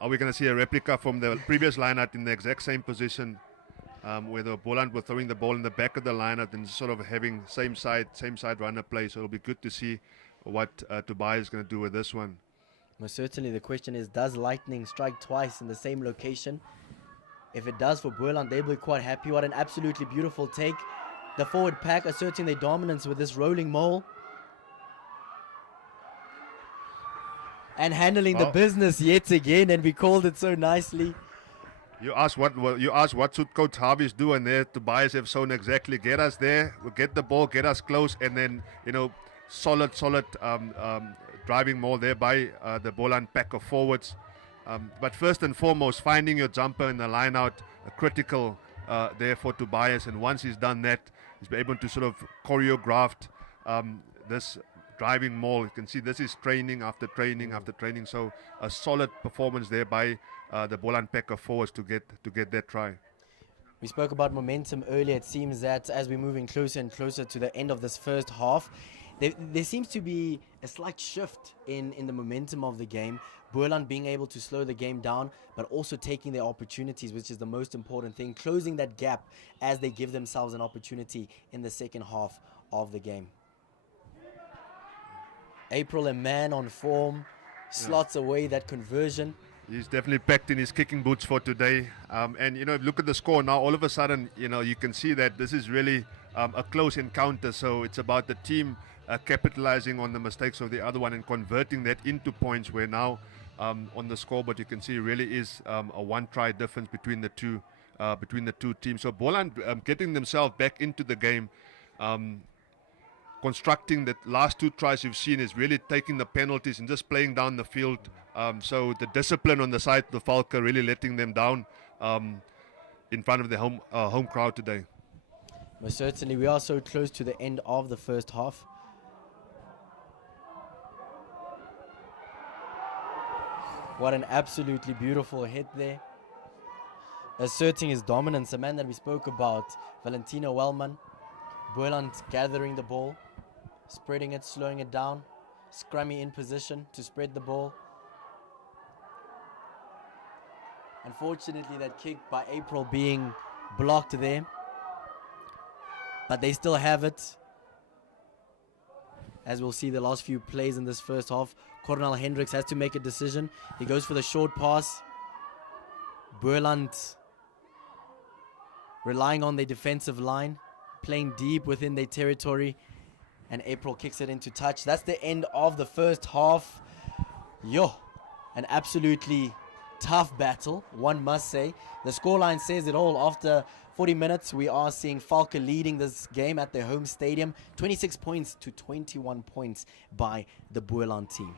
Are we going to see a replica from the previous lineup in the exact same position, where the Boland were throwing the ball in the back of the lineup and sort of having same side runner play? So it'll be good to see what Tobias is going to do with this one. Most certainly the question is, does Lightning strike twice in the same location? If it does for Boland, they'll be quite happy. What an absolutely beautiful take. The forward pack asserting their dominance with this rolling mole. And handling the business yet again, and we called it so nicely. You asked what should Coach Harvey's do, and there Tobias have shown exactly. Get us there, we'll get the ball, get us close, and then solid driving more there by the Boland pack of forwards. But first and foremost, finding your jumper in the line out, critical there for Tobias. And once he's done that, he's been able to sort of choreograph this driving maul. You can see this is training after training after training. So a solid performance there by the Boland pack of forwards to get that try. We spoke about momentum earlier. It seems that as we're moving closer and closer to the end of this first half, there seems to be a slight shift in the momentum of the game. Boland being able to slow the game down, but also taking their opportunities, which is the most important thing, closing that gap as they give themselves an opportunity in the second half of the game. April, a man on form, slots away that conversion. He's definitely packed in his kicking boots for today. And, you know, look at the score now. All of a sudden, you know, you can see that this is really a close encounter. So it's about the team capitalizing on the mistakes of the other one and converting that into points, where now on the scoreboard you can see really is a one-try difference between the two teams. So Boland getting themselves back into the game. Constructing the last two tries you've seen is really taking the penalties and just playing down the field. So the discipline on the side of the Valke really letting them down in front of the home crowd today. Most certainly, we are so close to the end of the first half. What an absolutely beautiful hit there. Asserting his dominance, a man that we spoke about, Valentino Wellman. Boland gathering the ball, spreading it, slowing it down. Scrummy in position to spread the ball. Unfortunately, that kick by April being blocked there. But they still have it. As we'll see the last few plays in this first half, Cornel Hendricks has to make a decision. He goes for the short pass. Boland relying on their defensive line, playing deep within their territory, and April kicks it into touch. That's the end of the first half. An absolutely tough battle, one must say. The scoreline says it all. After 40 minutes, we are seeing Valke leading this game at their home stadium, 26 points to 21 points by the Boland team.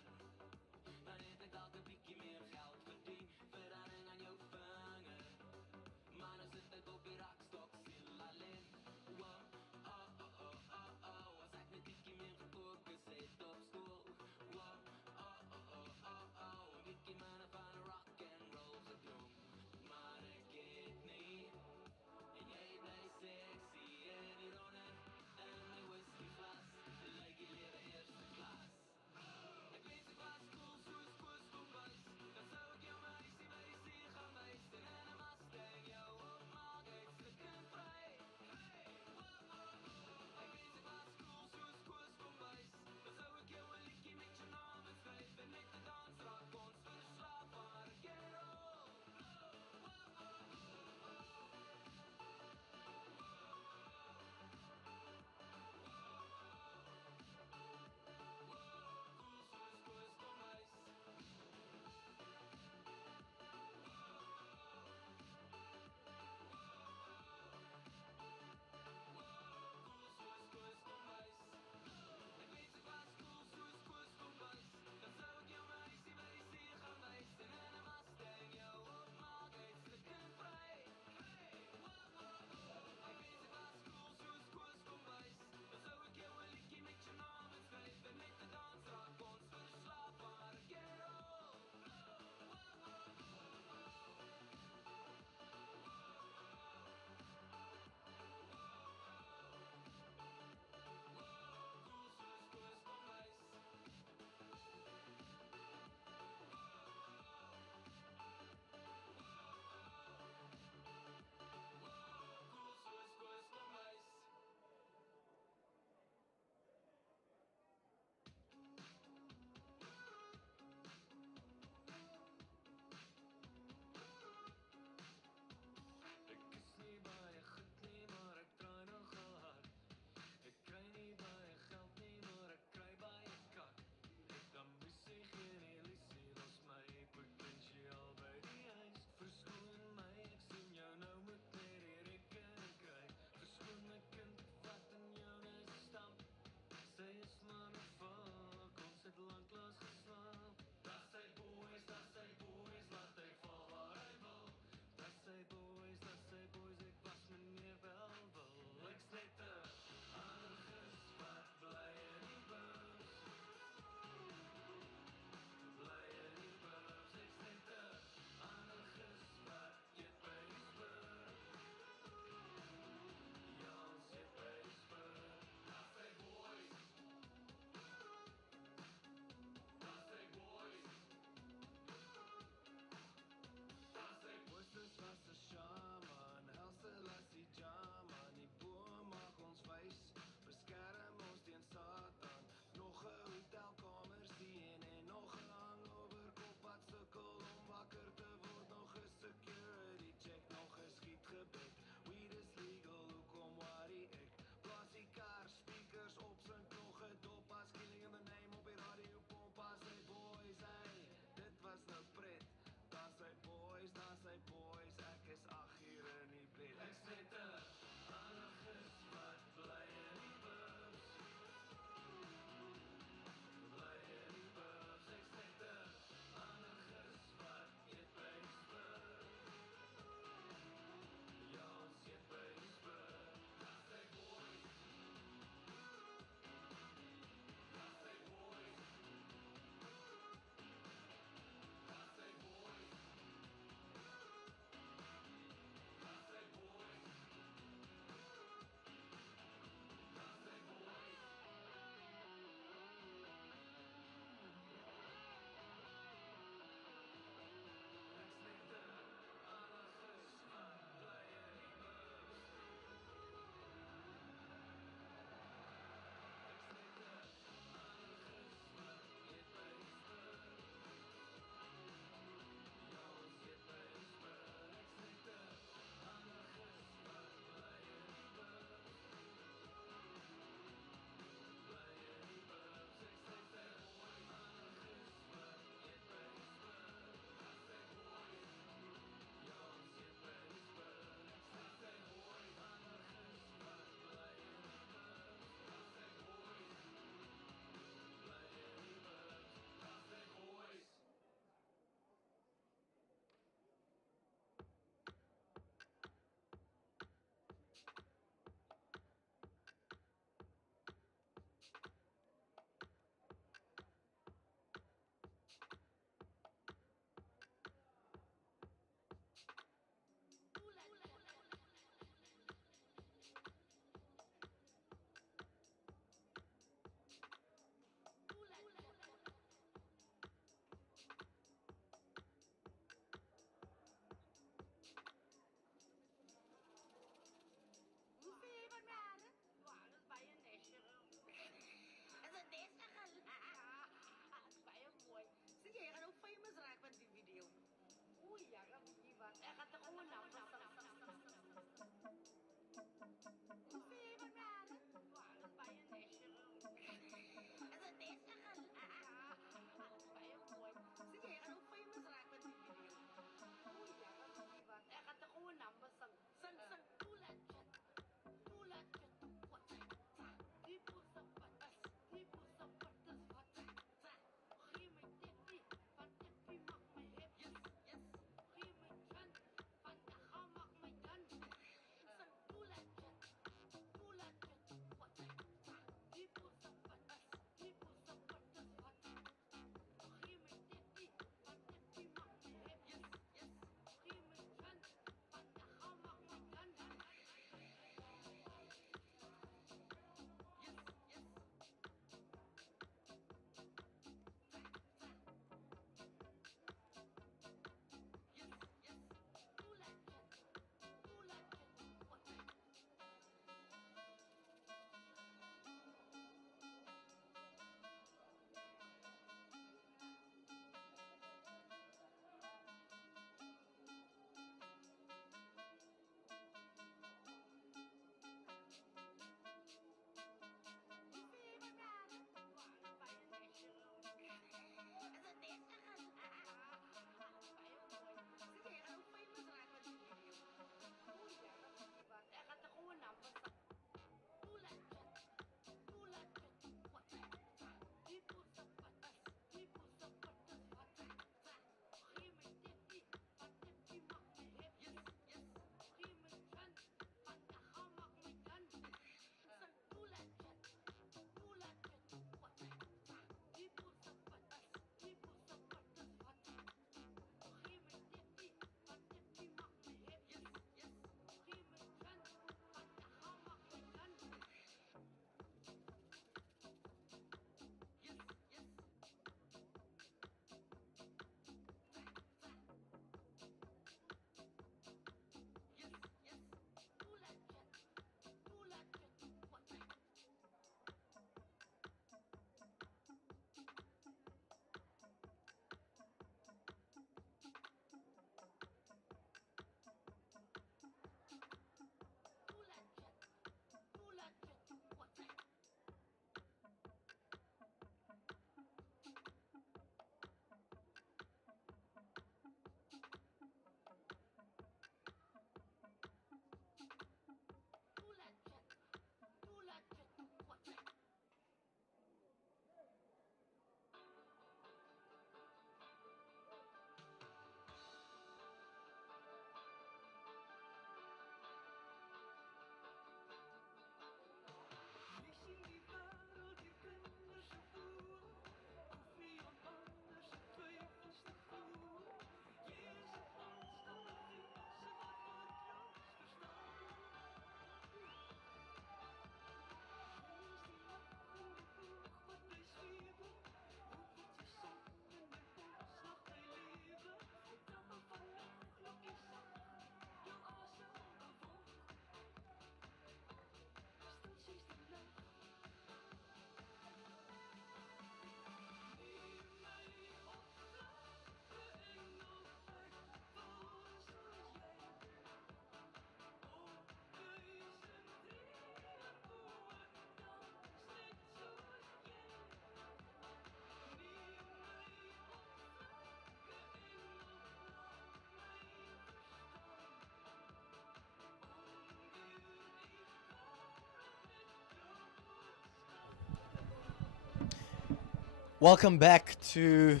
Welcome back to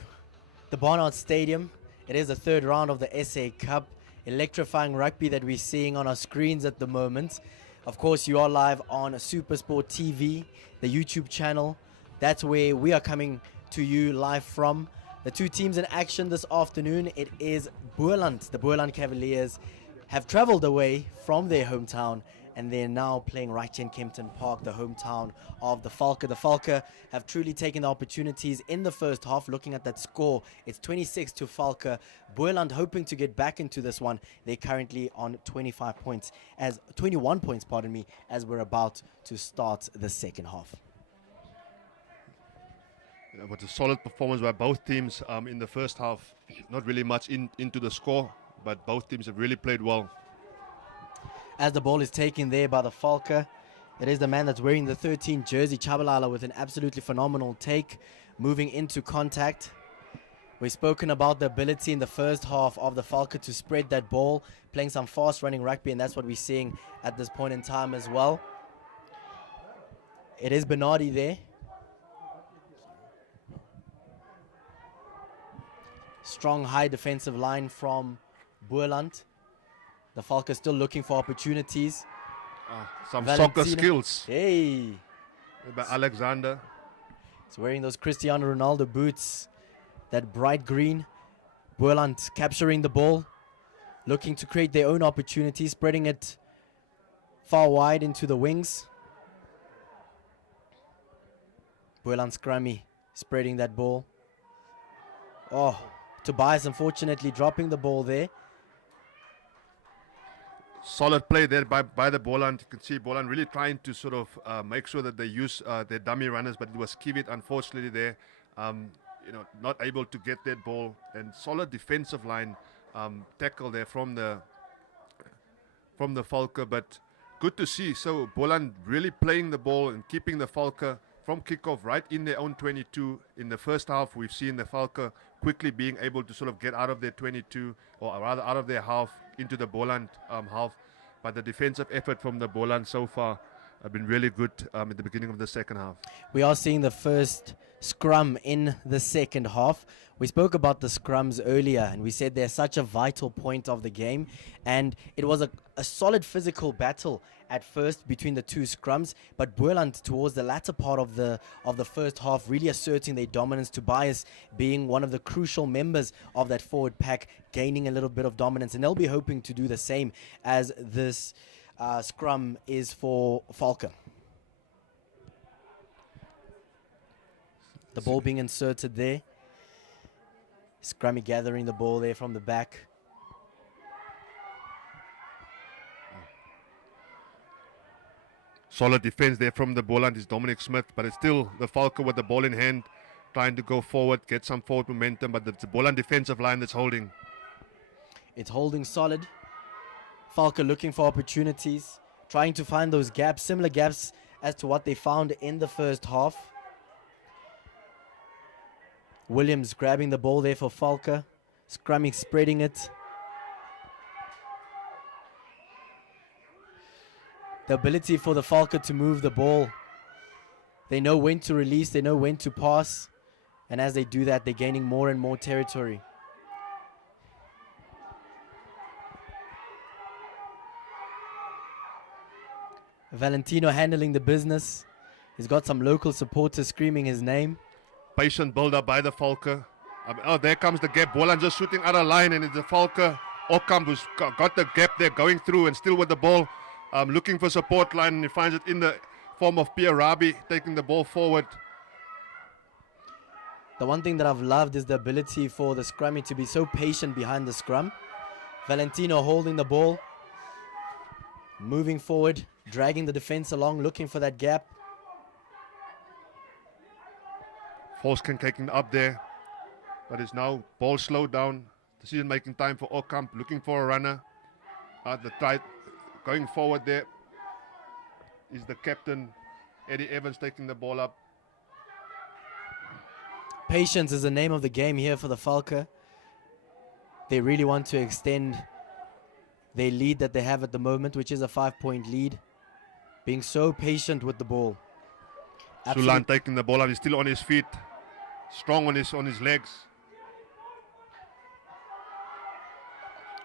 the Boland Stadium. It is the third round of the SA Cup. Electrifying rugby that we're seeing on our screens at the moment. Of course, you are live on SuperSport TV, the YouTube channel. That's where we are coming to you live from. The two teams in action this afternoon, it is Boland. The Boland Cavaliers have traveled away from their hometown and they're now playing right here in Kempton Park, the hometown of the Valke. The Valke have truly taken the opportunities in the first half. Looking at that score, it's 26 to Valke. Boland hoping to get back into this one. They're currently on 21 points, as we're about to start the second half. But a solid performance by both teams in the first half. Not really much into the score, but both teams have really played well. As the ball is taken there by the Valke, it is the man that's wearing the 13 jersey, Chabalala, with an absolutely phenomenal take, moving into contact. We've spoken about the ability in the first half of the Valke to spread that ball, playing some fast running rugby, and that's what we're seeing at this point in time as well. It is Bernardi there. Strong high defensive line from Boland. The Valke still looking for opportunities. Some soccer skills. Hey. By Alexander. He's wearing those Cristiano Ronaldo boots. That bright green. Boland capturing the ball. Looking to create their own opportunities. Spreading it far wide into the wings. Boland scrummy. Spreading that ball. Oh, Tobias unfortunately dropping the ball there. Solid play there by the Boland. You can see Boland really trying to sort of make sure that they use their dummy runners, but it was Kivit unfortunately there, not able to get that ball. And solid defensive line tackle there from the Valke, but good to see. So Boland really playing the ball and keeping the Valke from kickoff right in their own 22. In the first half, we've seen the Valke quickly being able to sort of get out of their 22, or rather out of their half into the Boland half. But the defensive effort from the Boland so far have been really good at the beginning of the second half. We are seeing the first scrum in the second half. We spoke about the scrums earlier, and we said they're such a vital point of the game. And it was a solid physical battle at first between the two scrums, but Boland towards the latter part of the first half really asserting their dominance. Tobias being one of the crucial members of that forward pack, gaining a little bit of dominance, and they'll be hoping to do the same as this scrum is for Valke. The ball being inserted there. Scrummy gathering the ball there from the back. Solid defense there from the Boland is Dominic Smith, but it's still the Valke with the ball in hand, trying to go forward, get some forward momentum, but it's the Boland defensive line that's holding. It's holding solid. Valke looking for opportunities, trying to find those gaps, similar gaps as to what they found in the first half. Williams grabbing the ball there for Valke. Scrummy spreading it. The ability for the Valke to move the ball. They know when to release, they know when to pass. And as they do that, they're gaining more and more territory. Valentino handling the business. He's got some local supporters screaming his name. Patient build-up by the Valke. There comes the gap. Boland just shooting out of line, and it's the Valke Ocamp who's got the gap there going through and still with the ball. Looking for support line, and he finds it in the form of Pierre Rabi taking the ball forward. The one thing that I've loved is the ability for the scrummy to be so patient behind the scrum. Valentino holding the ball, moving forward, dragging the defense along, looking for that gap. Volsken taking up there, but it's now ball slowed down. Decision-making time for Ocamp, looking for a runner. The tide going forward there is the captain, Eddie Evans, taking the ball up. Patience is the name of the game here for the Valke. They really want to extend their lead that they have at the moment, which is a 5-point lead. Being so patient with the ball. Sulan taking the ball out, he's still on his feet. strong on his legs.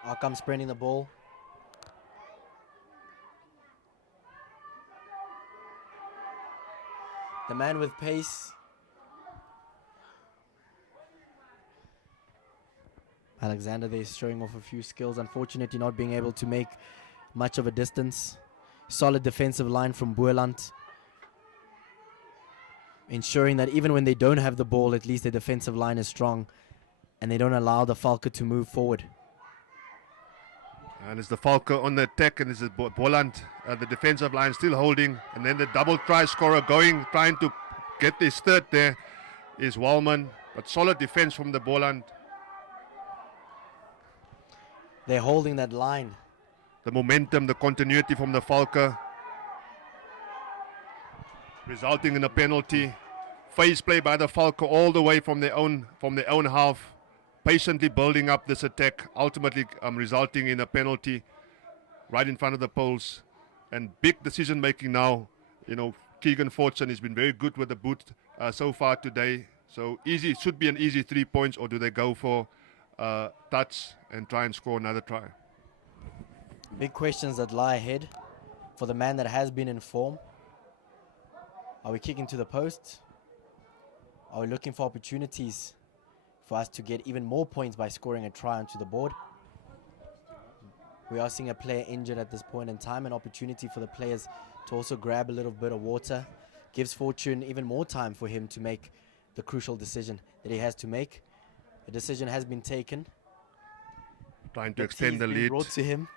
Akam spreading the ball. The man with pace. Alexander there is showing off a few skills. Unfortunately not being able to make much of a distance. Solid defensive line from Boland. Ensuring that even when they don't have the ball, at least their defensive line is strong. And they don't allow the Valke to move forward. And it's the Valke on the attack, and it's the Boland, the defensive line still holding. And then the double try scorer going, trying to get his third there is Wallman. But solid defense from the Boland. They're holding that line. The momentum, the continuity from the Valke, resulting in a penalty. Phase play by the Valke all the way from their own half, patiently building up this attack, ultimately resulting in a penalty right in front of the poles. And big decision making now. You know, Keegan Fortune has been very good with the boot so far today. So easy, it should be an easy 3 points, or do they go for touch and try and score another try? Big questions that lie ahead for the man that has been in form. Are we kicking to the post? Are we looking for opportunities for us to get even more points by scoring a try onto the board? We are seeing a player injured at this point in time, an opportunity for the players to also grab a little bit of water. Gives Fortune even more time for him to make the crucial decision that he has to make. The decision has been taken. Trying to extend the lead. Brought to him.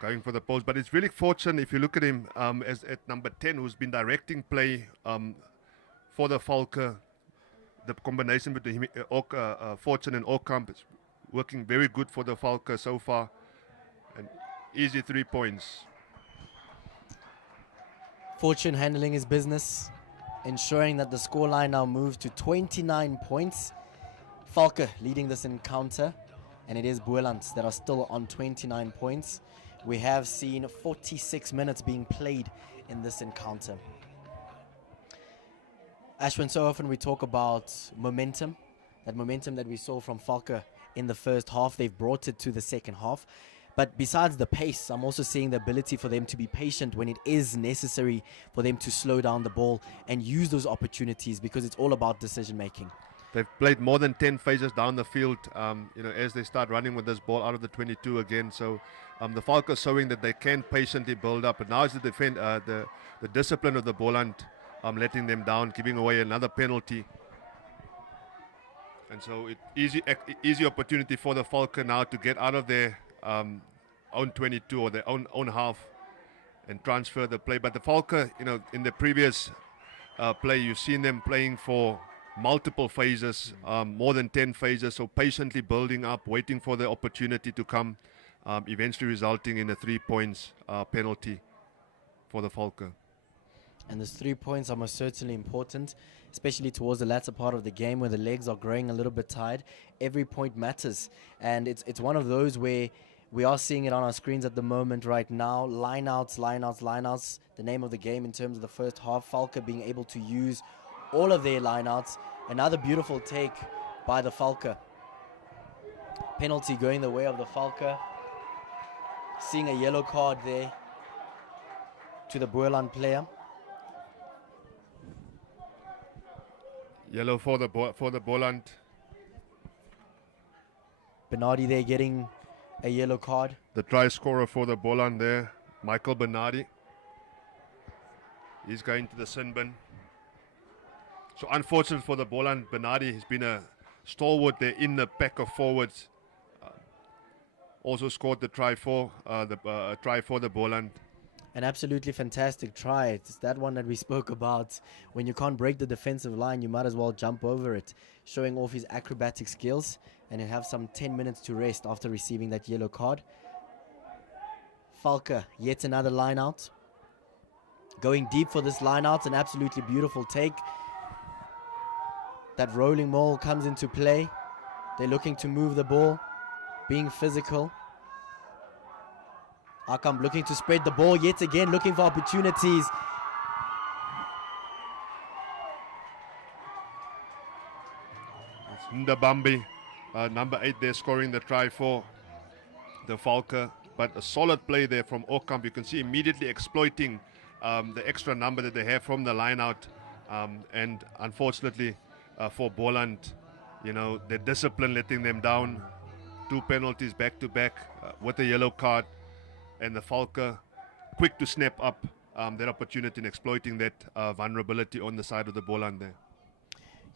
Going for the post, but it's really Fortune, if you look at him as at number 10, who's been directing play for the Valke. The combination between him, Fortune and Okamp is working very good for the Valke so far. An easy 3 points. Fortune handling his business, ensuring that the scoreline now moves to 29 points. Valke leading this encounter, and it is Boland that are still on 29 points. We have seen 46 minutes being played in this encounter. Ashwin, so often we talk about momentum, that momentum that we saw from Valke in the first half. They've brought it to the second half. But besides the pace, I'm also seeing the ability for them to be patient when it is necessary for them to slow down the ball and use those opportunities, because it's all about decision making. They've played more than 10 phases down the field, as they start running with this ball out of the 22 again. So the Valke are showing that they can patiently build up. But now it's the discipline of the Boland letting them down, giving away another penalty. And so easy opportunity for the Valke now to get out of their own 22 or their own half and transfer the play. But the Valke, in the previous play, you've seen them playing for multiple phases, more than 10 phases, so patiently building up, waiting for the opportunity to come, eventually resulting in a 3 points penalty for the Valke. And those 3 points are most certainly important, especially towards the latter part of the game where the legs are growing a little bit tired. Every point matters, and it's one of those where we are seeing it on our screens at the moment right now. Lineouts, the name of the game in terms of the first half. Valke being able to use all of their lineouts. Another beautiful take by the Valke. Penalty going the way of the Valke. Seeing a yellow card there to the Boland player. Yellow for the Boland. Bernardi there getting a yellow card. The try scorer for the Boland there, Michael Bernardi. He's going to the sin bin. So unfortunate for the Boland, Bernardi has been a stalwart there in the pack of forwards. Also scored the try for the Boland. An absolutely fantastic try. It's that one that we spoke about. When you can't break the defensive line, you might as well jump over it. Showing off his acrobatic skills, and he'll have some 10 minutes to rest after receiving that yellow card. Valke, yet another line out. Going deep for this line out, an absolutely beautiful take. That rolling maul comes into play. They're looking to move the ball, being physical. Akam looking to spread the ball yet again, looking for opportunities. Ndabambi, number 8 there, scoring the try for the Valke. But a solid play there from Ocamp. You can see immediately exploiting the extra number that they have from the line out. And unfortunately for Boland, their discipline letting them down. 2 penalties back to back with a yellow card. And the Valke quick to snap up that opportunity and exploiting that vulnerability on the side of the Boland there.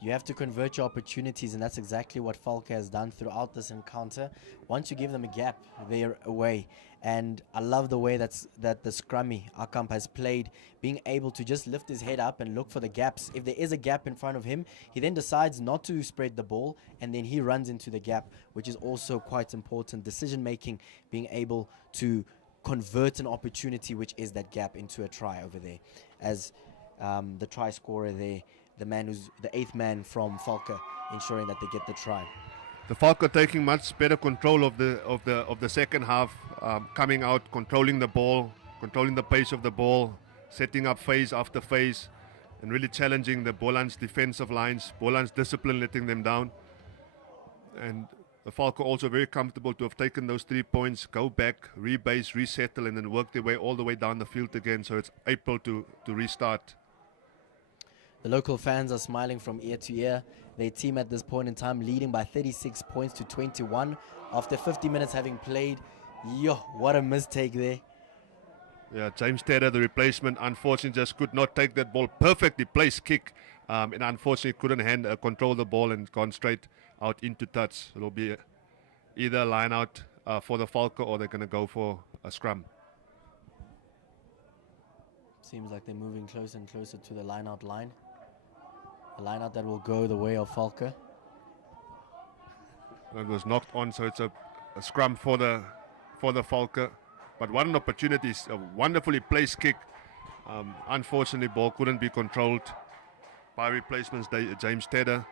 You have to convert your opportunities, and that's exactly what Valke has done throughout this encounter. Once you give them a gap, they're away. And I love the way that the scrummy Ocamp has played, being able to just lift his head up and look for the gaps. If there is a gap in front of him, he then decides not to spread the ball, and then he runs into the gap, which is also quite important. Decision making, being able to convert an opportunity, which is that gap, into a try over there. As the try scorer there, the man who's the 8th man from Valke, ensuring that they get the try. The Valke taking much better control of the second half, coming out, controlling the ball, controlling the pace of the ball, setting up phase after phase, and really challenging the Boland's defensive lines. Boland's discipline letting them down, and the Valke also very comfortable to have taken those 3 points, go back, rebase, resettle, and then work their way all the way down the field again. So it's April to restart. The local fans are smiling from ear to ear. Their team at this point in time leading by 36 points to 21 after 50 minutes having played. Yo, what a mistake there. Yeah, James Tedder, the replacement, unfortunately just could not take that ball. Perfectly placed kick, and unfortunately couldn't control the ball and gone straight out into touch. It'll be either a line out for the Valke, or they're going to go for a scrum. Seems like they're moving closer and closer to the line-out line. A line-out that will go the way of Valke. It was knocked on, so it's a scrum for the Valke. But what an opportunity, a wonderfully placed kick. Unfortunately, ball couldn't be controlled by replacements, James Tedder.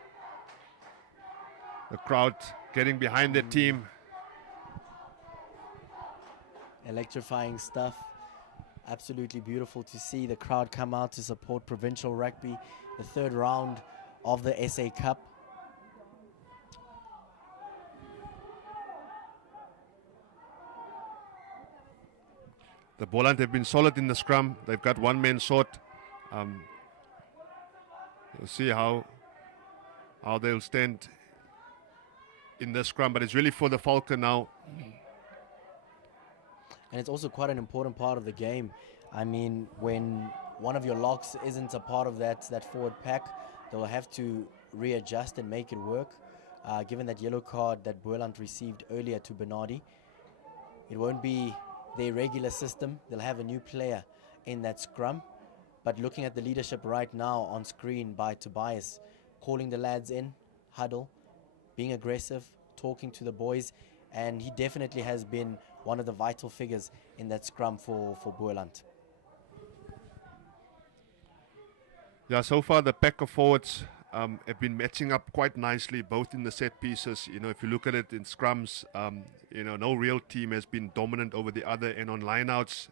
The crowd getting behind their team. Electrifying stuff. Absolutely beautiful to see the crowd come out to support provincial rugby, the 3rd round of the SA Cup. The Boland have been solid in the scrum. They've got 1 man short. We'll see how they'll stand in the scrum, but it's really for the Valke now. And it's also quite an important part of the game. I mean, when one of your locks isn't a part of that forward pack, they'll have to readjust and make it work. Given that yellow card that Boland received earlier to Bernardi, it won't be their regular system. They'll have a new player in that scrum. But looking at the leadership right now on screen by Tobias, calling the lads in, huddle, being aggressive, talking to the boys, and he definitely has been one of the vital figures in that scrum for Boland. Yeah, so far the pack of forwards have been matching up quite nicely, both in the set pieces. If you look at it in scrums, no real team has been dominant over the other. And on lineouts,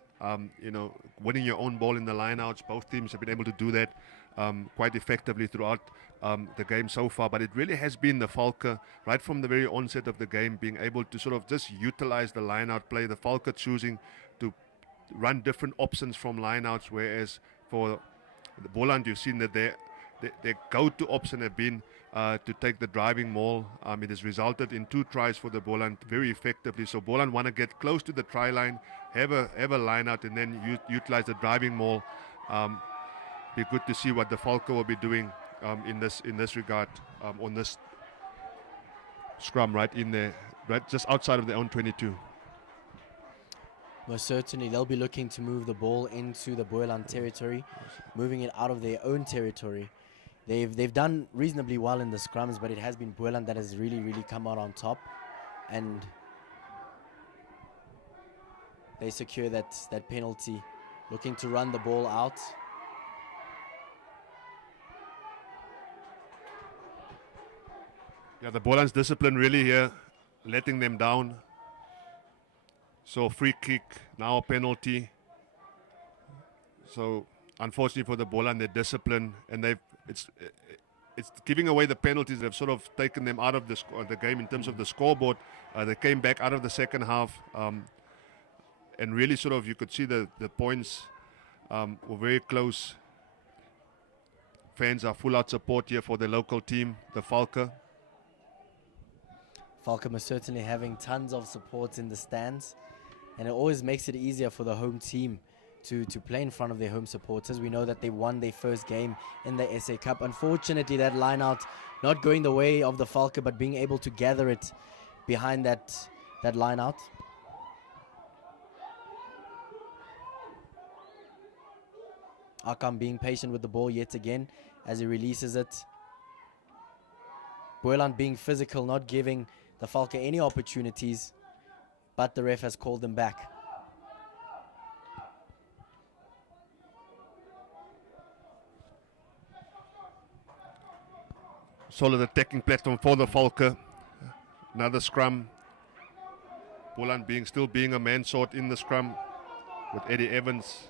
winning your own ball in the lineouts, both teams have been able to do that quite effectively throughout the game so far. But it really has been the Valke, right from the very onset of the game, being able to sort of just utilize the lineout play. The Valke choosing to run different options from lineouts, whereas for the Boland, you've seen that their go-to option have been to take the driving maul. It has resulted in 2 tries for the Boland very effectively. So Boland want to get close to the try line, have a line out, and then utilize the driving maul. Be good to see what the Valke will be doing in this regard on this scrum right in there, right just outside of their own 22. Most certainly, they'll be looking to move the ball into the Boland territory, moving it out of their own territory. They've done reasonably well in the scrums, but it has been Boland that has really, really come out on top, and they secure that penalty, looking to run the ball out. Yeah, the Boland's discipline really here, letting them down. So free kick, now a penalty. So unfortunately for the Boland, their discipline, and it's giving away the penalties that have sort of taken them out of the game in terms of the scoreboard. They came back out of the second half, and really sort of you could see the points were very close. Fans are full out support here for the local team, the Valke. Valke is certainly having tons of support in the stands, and it always makes it easier for the home team to play in front of their home supporters. We know that they won their first game in the SA Cup. Unfortunately, that line out not going the way of the Valke, but being able to gather it behind that line out. Akam being patient with the ball yet again as he releases it. Boland being physical, not giving the Valke any opportunities, but the ref has called them back. Solid attacking platform for the Valke. Another scrum. Boland still being a man short in the scrum with Eddie Evans.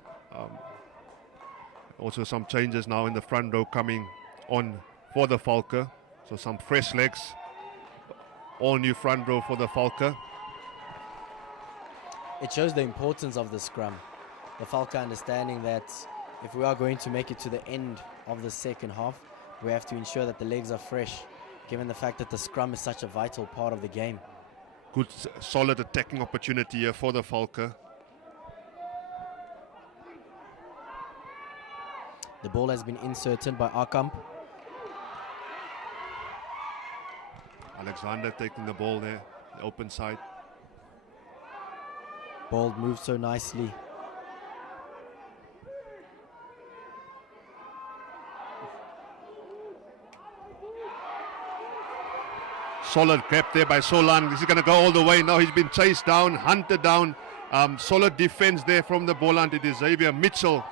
Also some changes now in the front row coming on for the Valke. So some fresh legs. All new front row for the Valke. It shows the importance of the scrum. The Valke understanding that if we are going to make it to the end of the second half, we have to ensure that the legs are fresh, given the fact that the scrum is such a vital part of the game. Good, solid attacking opportunity here for the Valke. The ball has been inserted by Arkamp. Alexander taking the ball there, the open side. Ball moves so nicely. Solid grab there by Solan. This is going to go all the way. Now he's been chased down, hunted down. Solid defense there from the Boland. It is Xavier Mitchell.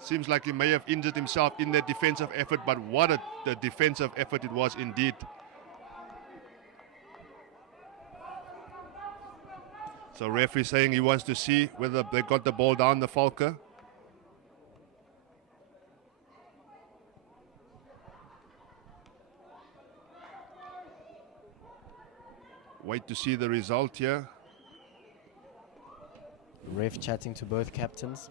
Seems like he may have injured himself in that defensive effort, but what a defensive effort it was indeed. So referee saying he wants to see whether they got the ball down, the Valke. Wait to see the result here. Ref chatting to both captains.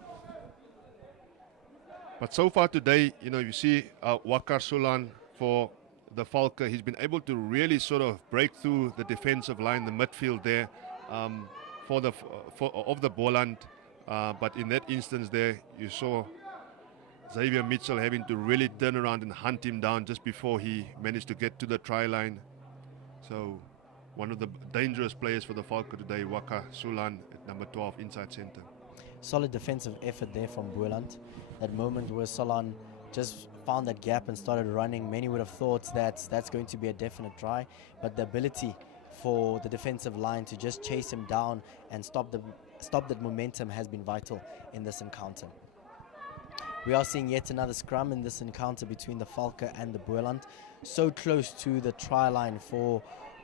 But so far today, you see Wakar Sulan for the Valke. He's been able to really sort of break through the defensive line, the midfield there of the Boland. But in that instance there, you saw Xavier Mitchell having to really turn around and hunt him down just before he managed to get to the try line. So one of the dangerous players for the Valke today, Waka Sulan at number 12, inside center. Solid defensive effort there from Boland. That moment where Solan just found that gap and started running, many would have thought that that's going to be a definite try, but the ability for the defensive line to just chase him down and stop that momentum has been vital in this encounter. We are seeing yet another scrum in this encounter between the Valke and the Boland. So close to the try line for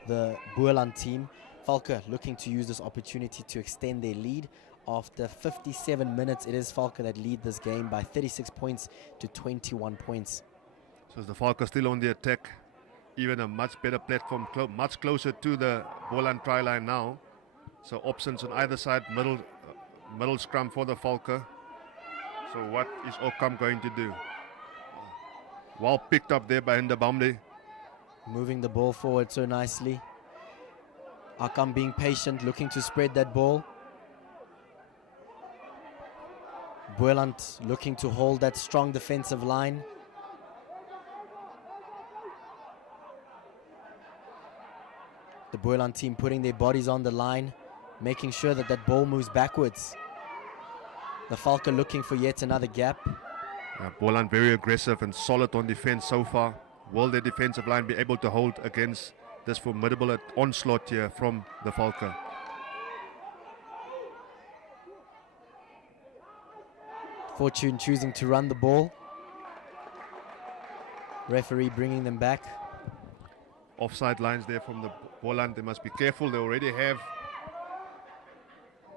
the Boland team. Valke looking to use this opportunity to extend their lead. After 57 minutes, it is Valke that lead this game by 36 points to 21 points. So the Valke still on the attack. Even a much better platform, much closer to the Boland try line now. So options on either side, middle scrum for the Valke. So what is Okam going to do? Well picked up there by Ndabamde. Moving the ball forward so nicely. Akam being patient, looking to spread that ball. Boland looking to hold that strong defensive line. The Boland team putting their bodies on the line, making sure that that ball moves backwards. The Valke looking for yet another gap. Boland very aggressive and solid on defense so far. Will their defensive line be able to hold against this formidable onslaught here from the Valke? Fortune choosing to run the ball. Referee bringing them back. Offside lines there from the Boland. They must be careful. They already have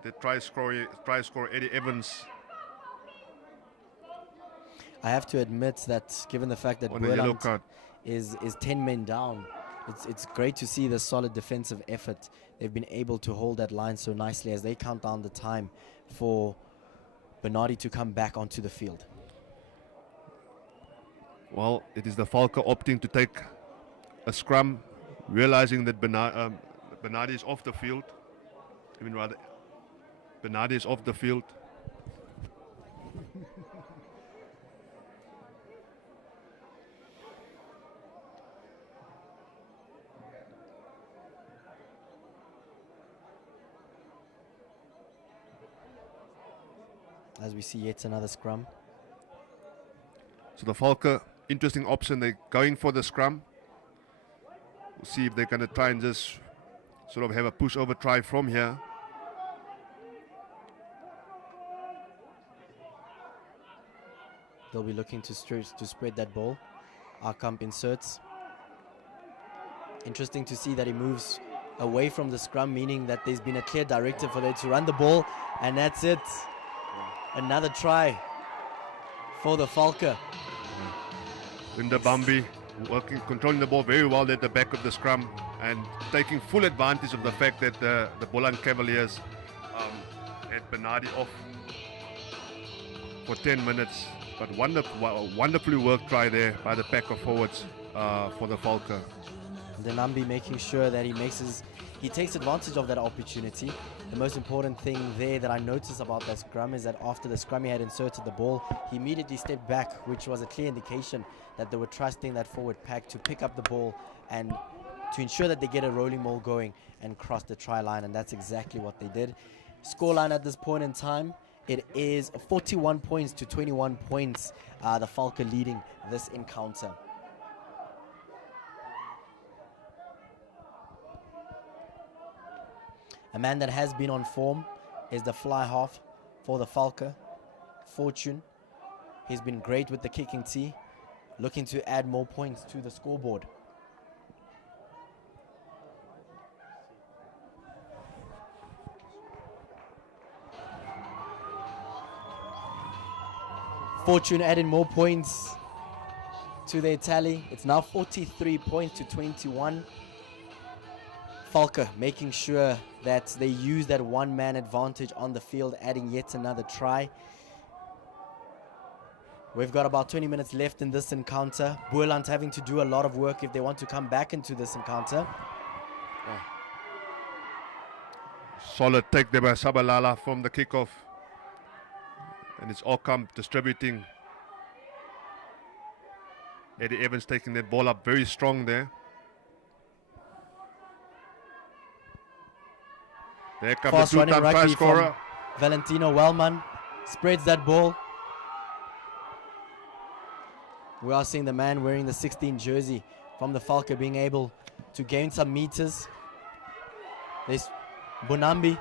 the try scorer Eddie Evans. I have to admit that given the fact that On a yellow Boland card. is 10 men down, it's great to see the solid defensive effort. They've been able to hold that line so nicely as they count down the time for Bernardi to come back onto the field. Well, it is the Valke opting to take a scrum, realizing that Bernardi is off the field. I mean, rather, Bernardi is off the field. As we see yet another scrum. So the Valke, interesting option. They're going for the scrum. We'll see if they're going to try and just sort of have a pushover try from here. They'll be looking to spread that ball. Arkamp inserts. Interesting to see that he moves away from the scrum, meaning that there's been a clear directive for them to run the ball, and that's it. Another try for the Valke. Linda Bambi controlling the ball very well at the back of the scrum and taking full advantage of the fact that the Boland Cavaliers had Bernardi off for 10 minutes. But wonderfully worked try there by the pack of forwards for the Valke. Denambi making sure that he takes advantage of that opportunity. The most important thing there that I noticed about that scrum is that after the scrum he had inserted the ball, he immediately stepped back, which was a clear indication that they were trusting that forward pack to pick up the ball and to ensure that they get a rolling ball going and cross the try line, and that's exactly what they did. Scoreline at this point in time, it is 41 points to 21 points, the Valke leading this encounter. A man that has been on form is the fly half for the Valke, Fortune. He's been great with the kicking tee, looking to add more points to the scoreboard. Fortune adding more points to their tally. It's now 43 points to 21. Valke making sure that they use that one-man advantage on the field, adding yet another try. We've got about 20 minutes left in this encounter. Boland having to do a lot of work if they want to come back into this encounter. Solid take there by Sabalala from the kickoff. And it's Ocamp distributing. Eddie Evans taking that ball up very strong there. There comes Fast the running two-time try rugby scorer. from Valentino Wellman. Spreads that ball. We are seeing the man wearing the 16 jersey from the Valke being able to gain some meters. There's Bonambi,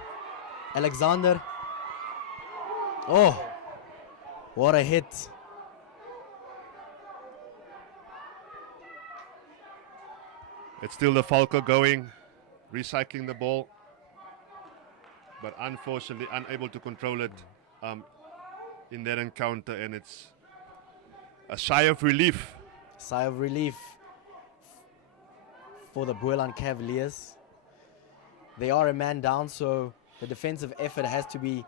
Alexander. Oh, what a hit. It's still the Valke going, recycling the ball, but unfortunately unable to control it in that encounter, and it's a sigh of relief. Sigh of relief for the Boland Cavaliers. They are a man down, so the defensive effort has to be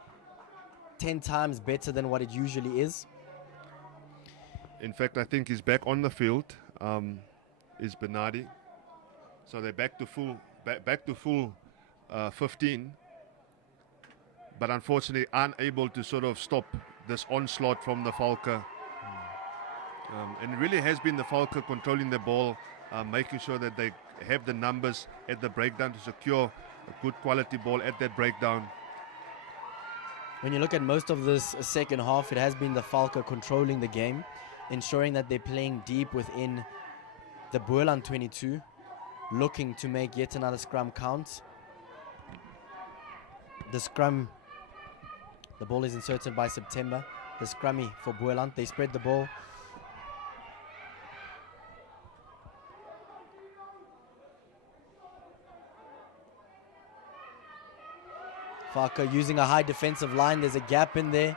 10 times better than what it usually is. In fact, I think he's back on the field, is Bernardi. So they're back to full 15, but unfortunately unable to sort of stop this onslaught from the Valke. And it really has been the Valke controlling the ball, making sure that they have the numbers at the breakdown to secure a good quality ball at that breakdown. When you look at most of this second half, it has been the Valke controlling the game, ensuring that they're playing deep within the Boland 22, looking to make yet another scrum count. The scrum, the ball is inserted by September. The scrummy for Boland, they spread the ball. Valke using a high defensive line. There's a gap in there.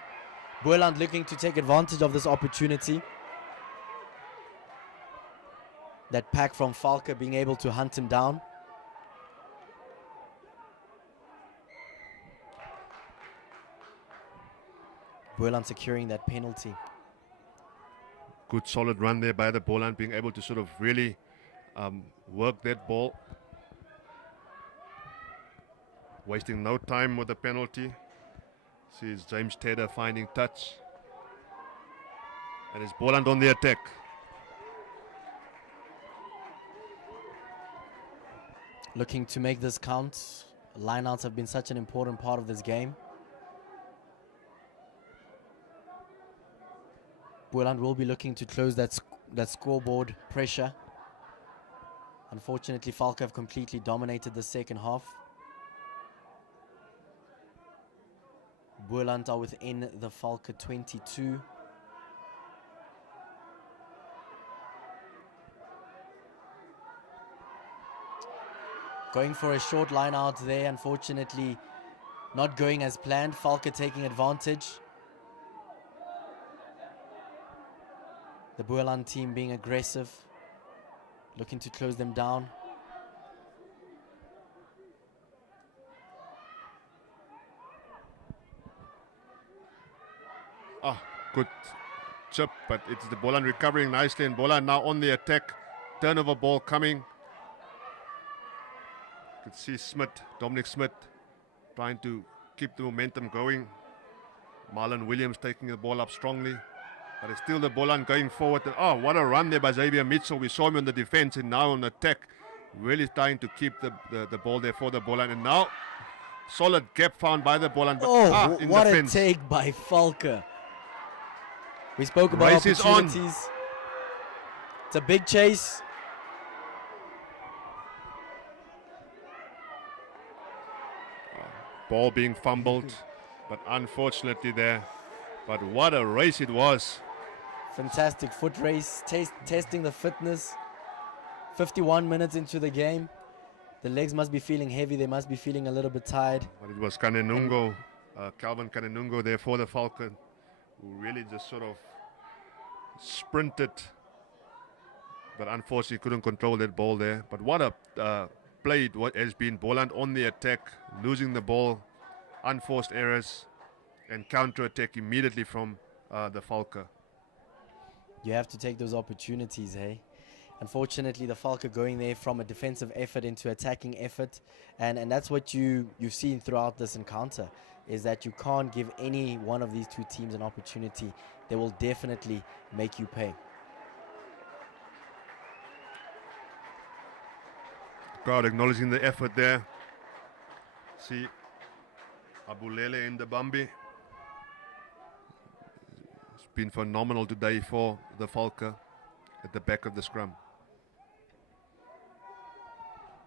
Boland looking to take advantage of this opportunity. That pack from Valke being able to hunt him down. Boland securing that penalty. Good solid run there by the Boland, being able to sort of really work that ball. Wasting no time with the penalty. Sees James Tedder finding touch. And it's Boland on the attack. Looking to make this count. Lineouts have been such an important part of this game. Boland will be looking to close that scoreboard pressure. Unfortunately, Valke have completely dominated the second half. Boland are within the Valke 22. Going for a short line out there, unfortunately not going as planned. Valke taking advantage. The Boland team being aggressive, looking to close them down. Good chip, but it's the Boland recovering nicely, and Boland now on the attack. Turnover ball coming. You could see Dominic Smith trying to keep the momentum going. Marlon Williams taking the ball up strongly. But it's still the Boland going forward. And what a run there by Xavier Mitchell. We saw him on the defense and now on attack. Really trying to keep the ball there for the Boland. And now, solid gap found by the Boland. But what a take by Valke. We spoke about opportunities. It's a big chase. Ball being fumbled, but unfortunately there. But what a race it was. Fantastic foot race, testing the fitness. 51 minutes into the game. The legs must be feeling heavy. They must be feeling a little bit tired. But it was Kanenungo, Calvin Kanenungo there for the Falcon, who really just sort of sprinted, but unfortunately couldn't control that ball there. But what a play it has been. Boland on the attack, losing the ball, unforced errors, and counter-attack immediately from the Valke. You have to take those opportunities, hey? Unfortunately, the Valke going there from a defensive effort into attacking effort, and that's what you've seen throughout this encounter, is that you can't give any one of these two teams an opportunity. They will definitely make you pay. Crowd acknowledging the effort there. See Abulele in the Bambi. It's been phenomenal today for the Valke at the back of the scrum.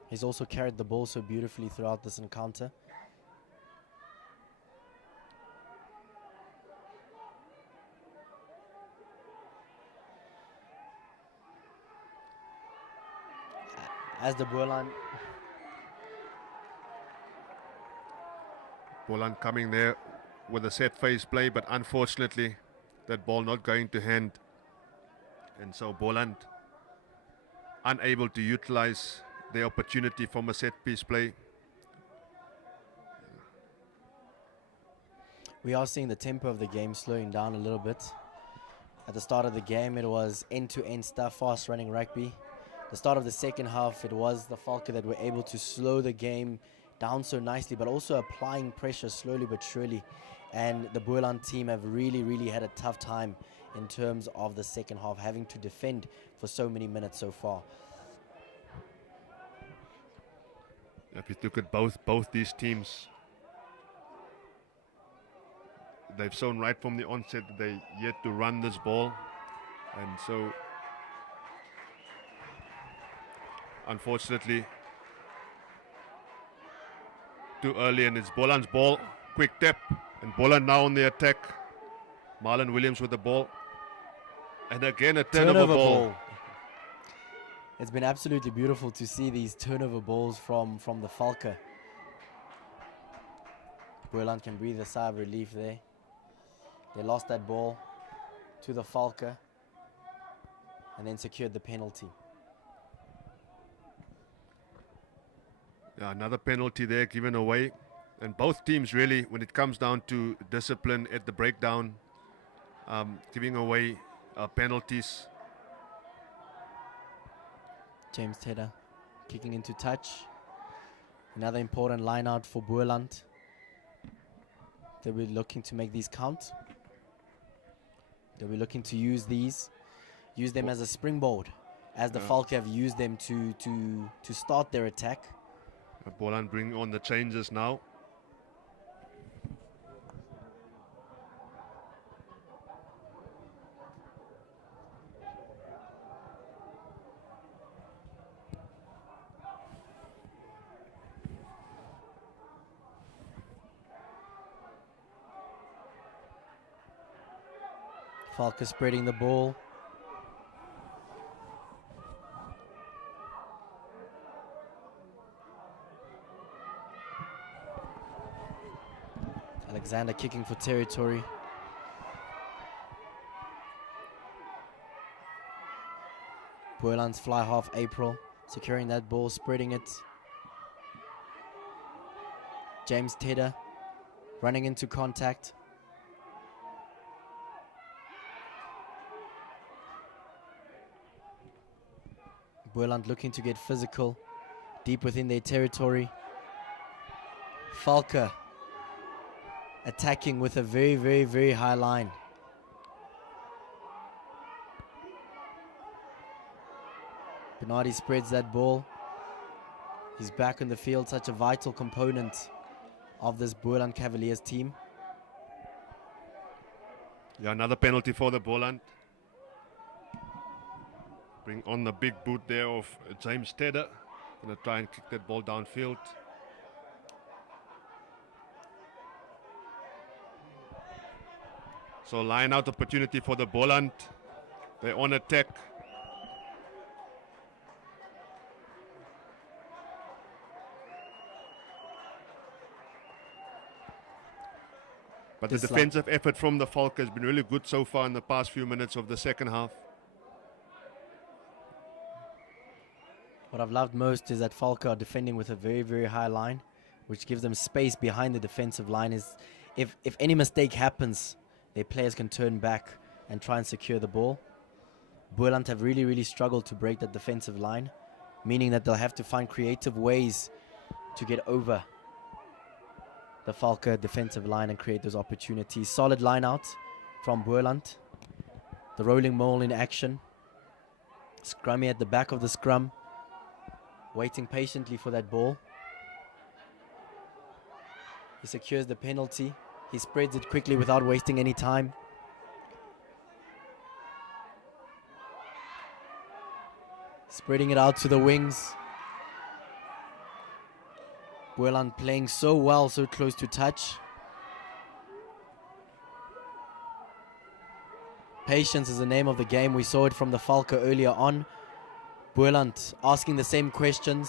He's also carried the ball so beautifully throughout this encounter. As the Boland coming there with a set face play, but unfortunately that ball not going to hand, and so Boland unable to utilize the opportunity from a set piece play. We are seeing the tempo of the game slowing down a little bit. At the start of the game it was end-to-end stuff, fast running rugby. The start of the second half, it was the Valke that were able to slow the game down so nicely, but also applying pressure slowly but surely. And the Boland team have really had a tough time in terms of the second half, having to defend for so many minutes so far. If you look at both these teams, they've shown right from the onset that they yet to run this ball, and so unfortunately too early, and it's Boland's ball. Quick tap, and Boland now on the attack. Marlon Williams with the ball, and again a turnover ball. It's been absolutely beautiful to see these turnover balls from the Valke. Boland can breathe a sigh of relief there. They lost that ball to the Valke and then secured the penalty. Yeah, another penalty there given away. And both teams really, when it comes down to discipline at the breakdown, giving away penalties. James Tedder kicking into touch. Another important line out for Boland. They'll be looking to make these count. They'll be looking to use them as a springboard, as the Valke have used them to start their attack. Boland bring on the changes now. Valke spreading the ball. Alexander kicking for territory. Boland's fly half April, securing that ball, spreading it. James Tedder running into contact. Boland looking to get physical, deep within their territory. Valke attacking with a very, very, very high line. Bernardi spreads that ball. He's back on the field, such a vital component of this Boland Cavaliers team. Yeah, another penalty for the Boland. Bring on the big boot there of James Tedder. Gonna try and kick that ball downfield. So line out opportunity for the Boland. They're on attack. But the defensive effort from the Valke has been really good so far in the past few minutes of the second half. What I've loved most is that Valke are defending with a very, very high line, which gives them space behind the defensive line. If any mistake happens, their players can turn back and try and secure the ball. Boland have really, really struggled to break that defensive line, meaning that they'll have to find creative ways to get over the Valke defensive line and create those opportunities. Solid line out from Boland. The rolling maul in action. Scrummy at the back of the scrum, waiting patiently for that ball. He secures the penalty. He spreads it quickly without wasting any time. Spreading it out to the wings. Boland playing so well, so close to touch. Patience is the name of the game. We saw it from the Valke earlier on. Boland asking the same questions.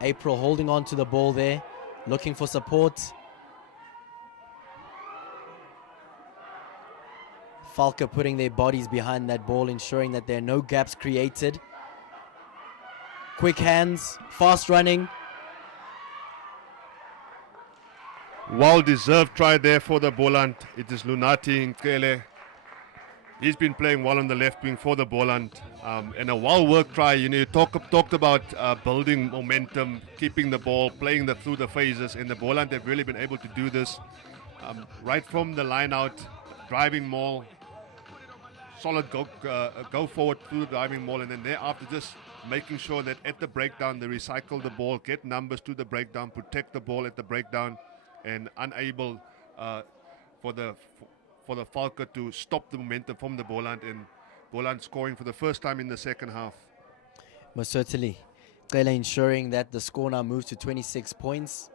April holding on to the ball there, looking for support. Valke putting their bodies behind that ball, ensuring that there are no gaps created. Quick hands, fast running. Well-deserved try there for the Boland. It is Lunati Nkele. He's been playing well on the left wing for the Boland. And a well-worked try. You know, you talked about building momentum, keeping the ball, playing through the phases. And the Boland have really been able to do this right from the line out, driving maul, solid go forward through the driving maul, and then thereafter just making sure that at the breakdown they recycle the ball, get numbers to the breakdown, protect the ball at the breakdown, and unable for the Valke to stop the momentum from the Boland, and Boland scoring for the first time in the second half. Most certainly. Cele ensuring that the score now moves to 26 points.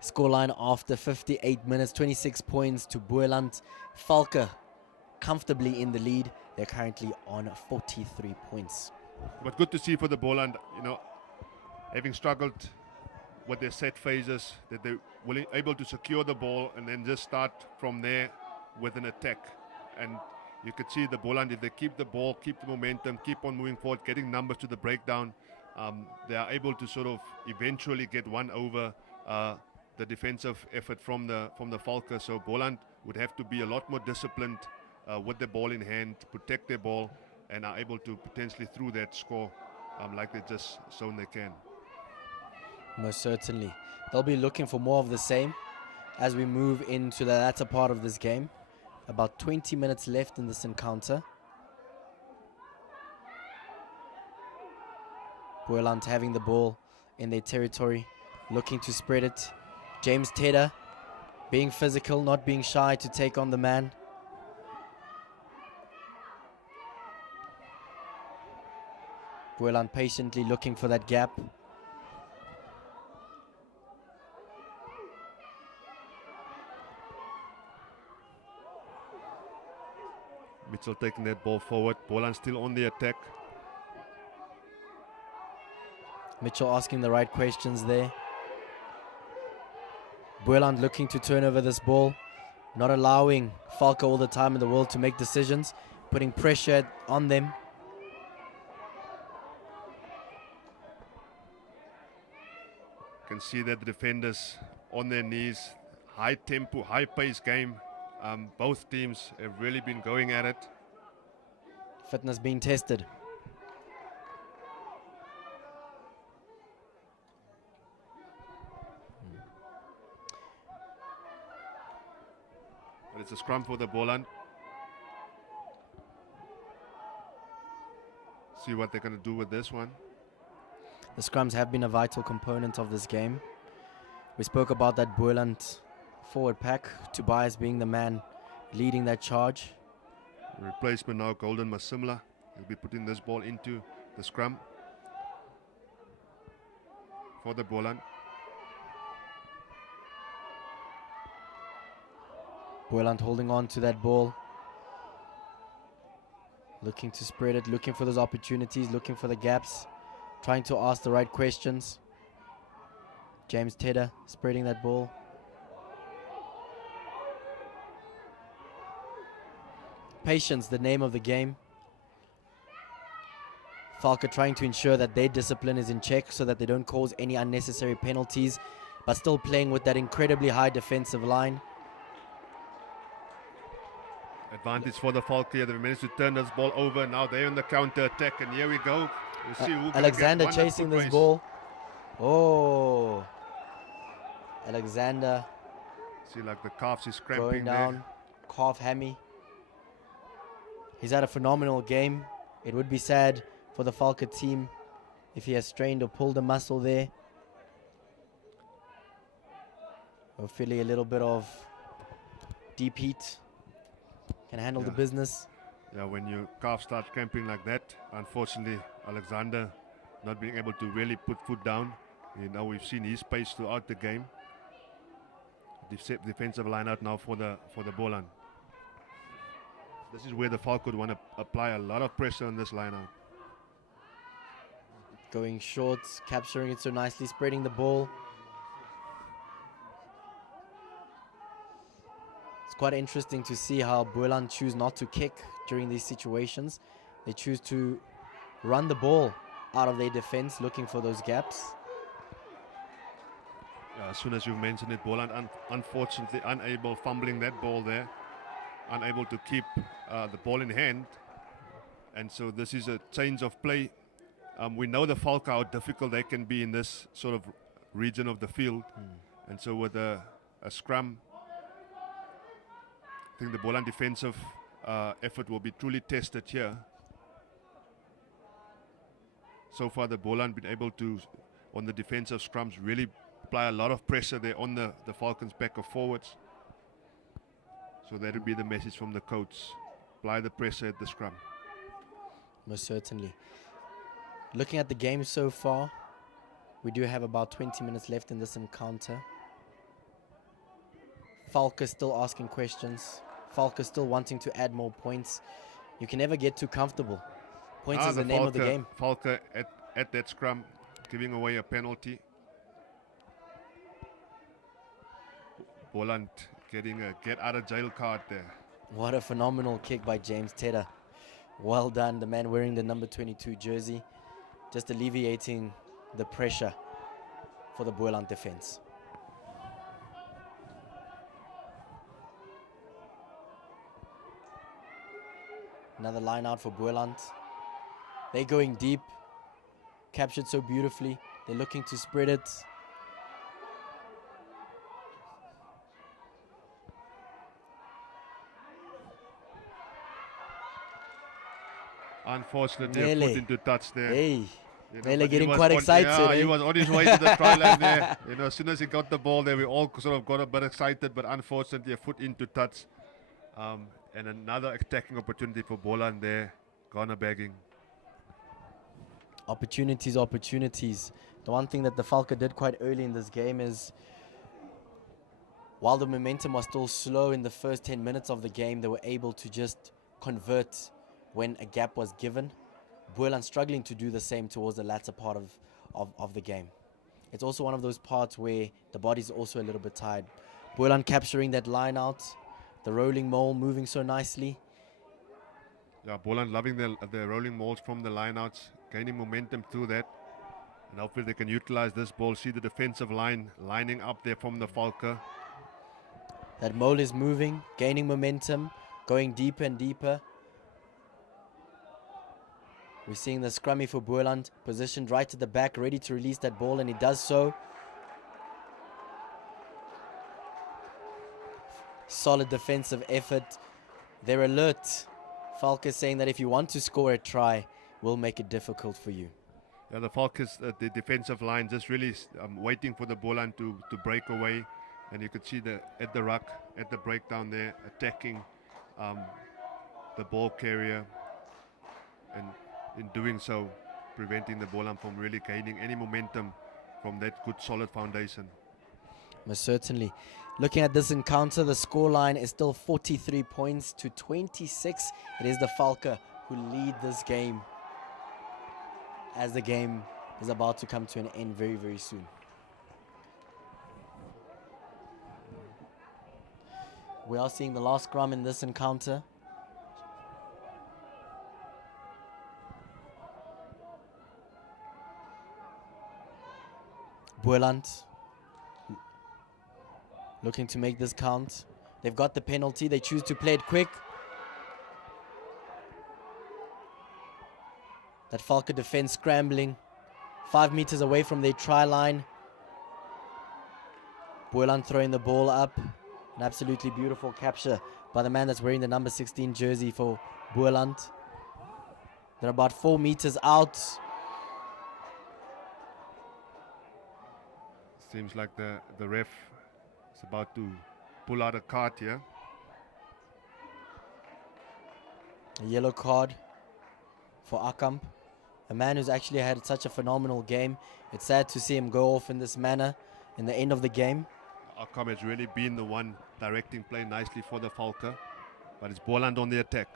Scoreline after 58 minutes, 26 points to Boland. Valke comfortably in the lead. They're currently on 43 points. But good to see for the Boland, you know, having struggled with their set phases, that they're able to secure the ball and then just start from there with an attack. And you could see the Boland, if they keep the ball, keep the momentum, keep on moving forward, getting numbers to the breakdown, they are able to sort of eventually get one over the defensive effort from the Valke. So Boland would have to be a lot more disciplined with the ball in hand, protect their ball, and are able to potentially through that score like they just shown they can. Most certainly. They'll be looking for more of the same as we move into the latter part of this game. About 20 minutes left in this encounter. Boland having the ball in their territory, looking to spread it. James Tedder being physical, not being shy to take on the man. Boland patiently looking for that gap. Mitchell taking that ball forward. Boland still on the attack. Mitchell asking the right questions there. Boland looking to turn over this ball, not allowing Valke all the time in the world to make decisions, putting pressure on them. Can see that the defenders on their knees. High tempo, high pace game. Both teams have really been going at it. Fitness being tested. But it's a scrum for the Boland. See what they're going to do with this one. The scrums have been a vital component of this game. We spoke about that Boland forward pack, Tobias being the man leading that charge. Replacement now, Golden Masimla. He'll be putting this ball into the scrum for the Boland. Boland holding on to that ball. Looking to spread it, looking for those opportunities, looking for the gaps, trying to ask the right questions. James Tedder spreading that ball. Patience, the name of the game. Valke trying to ensure that their discipline is in check so that they don't cause any unnecessary penalties, but still playing with that incredibly high defensive line. Advantage for the Valke. They managed to turn this ball over. Now they're in the counter attack, and here we go. We'll see who can Alexander get chasing this race. ball. Oh, Alexander See, like the calves is going cramping down, there. calf hammy. He's had a phenomenal game. It would be sad for the Valke team if he has strained or pulled a muscle there. Hopefully a little bit of deep heat can handle the business. Yeah, when your calf starts cramping like that, unfortunately, Alexander not being able to really put foot down. You know, we've seen his pace throughout the game. Defensive line out now for the Boland. This is where the Valke would want to apply a lot of pressure on this line out. Going short, capturing it so nicely, spreading the ball. It's quite interesting to see how Boland choose not to kick during these situations. They choose to run the ball out of their defense, looking for those gaps. As soon as you mentioned it, Boland unfortunately unable, fumbling that ball there, unable to keep the ball in hand. And so this is a change of play. We know the Valke, how difficult they can be in this sort of region of the field. And so with a scrum, I think the Boland defensive effort will be truly tested here. So far the Boland been able to, on the defensive scrums, really apply a lot of pressure there on the Falcons' back or forwards. So that would be the message from the coach. Apply the pressure at the scrum. Most certainly. Looking at the game so far, we do have about 20 minutes left in this encounter. Valke still asking questions. Valke still wanting to add more points. You can never get too comfortable. Points is the name of the game. Valke at that scrum, giving away a penalty. Boland getting a get out of jail card there. What a phenomenal kick by James Tedder. Well done, the man wearing the number 22 jersey, just alleviating the pressure for the Boland defense. Another line out for Boland. They're going deep, captured so beautifully. They're looking to spread it. Unfortunately, a foot into touch there. Hey, You know, Mele but he getting was quite on- excited. Yeah, eh? he was on his way to the try line there. You know, as soon as he got the ball there, we all sort of got a bit excited, but unfortunately, a foot into touch. And another attacking opportunity for Boland there. Ghana bagging. Opportunities, opportunities. The one thing that the Valke did quite early in this game is, while the momentum was still slow in the first 10 minutes of the game, they were able to just convert when a gap was given. Boland struggling to do the same towards the latter part of the game. It's also one of those parts where the body's also a little bit tired. Boland capturing that line out, the rolling mole moving so nicely. Yeah, Boland loving the rolling molds from the lineouts, gaining momentum through that. And hopefully they can utilize this ball. See the defensive line lining up there from the Valke. That mole is moving, gaining momentum, going deeper and deeper. We're seeing the scrummy for Boland, positioned right at the back, ready to release that ball, and he does so. Solid defensive effort. They're alert. Valke saying that if you want to score a try, we'll make it difficult for you. Yeah, the Valke's the defensive line just really waiting for the Boland to break away. And you could see at the ruck, at the breakdown there, attacking the ball carrier. And in doing so, preventing the Boland from really gaining any momentum from that good solid foundation. Most certainly. Looking at this encounter, the scoreline is still 43 points to 26. It is the Valke who lead this game, as the game is about to come to an end very, very soon. We are seeing the last scrum in this encounter. Boland looking to make this count. They've got the penalty. They choose to play it quick. That Valke defense scrambling 5 meters away from their try line. Boland throwing the ball up. An absolutely beautiful capture by the man that's wearing the number 16 jersey for Boland. They're about 4 meters out. Seems like the ref is about to pull out a card here. A yellow card for Akamp, a man who's actually had such a phenomenal game. It's sad to see him go off in this manner in the end of the game. Akam has really been the one directing play nicely for the Valke, but it's Boland on the attack.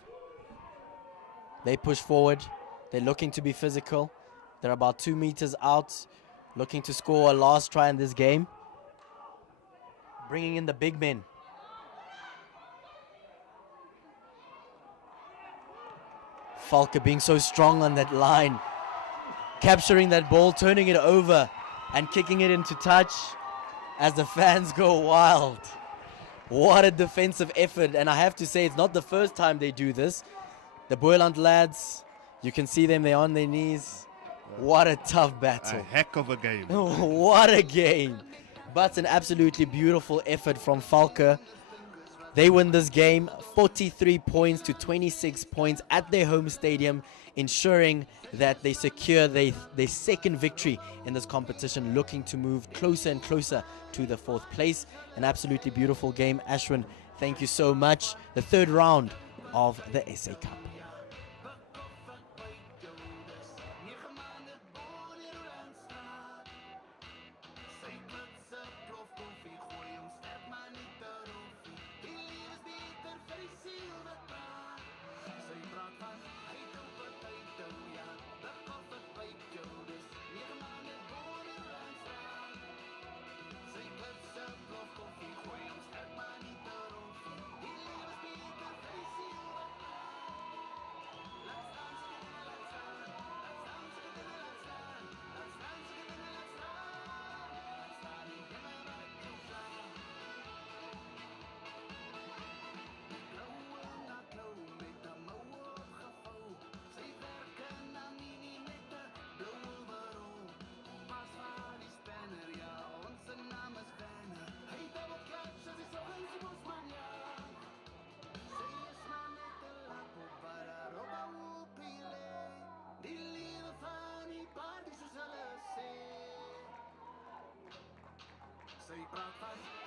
They push forward. They're looking to be physical. They're about 2 meters out, looking to score a last try in this game. Bringing in the big men. Valke being so strong on that line. Capturing that ball, turning it over, and kicking it into touch as the fans go wild. What a defensive effort. And I have to say, it's not the first time they do this. The Boland lads, you can see them, they're on their knees. What a tough battle. A heck of a game. What a game. But an absolutely beautiful effort from Valke. They win this game 43 points to 26 points at their home stadium, ensuring that they secure their second victory in this competition, looking to move closer and closer to the 4th place. An absolutely beautiful game. Ashwin, thank you so much. The 3rd round of the SA Cup. Praat van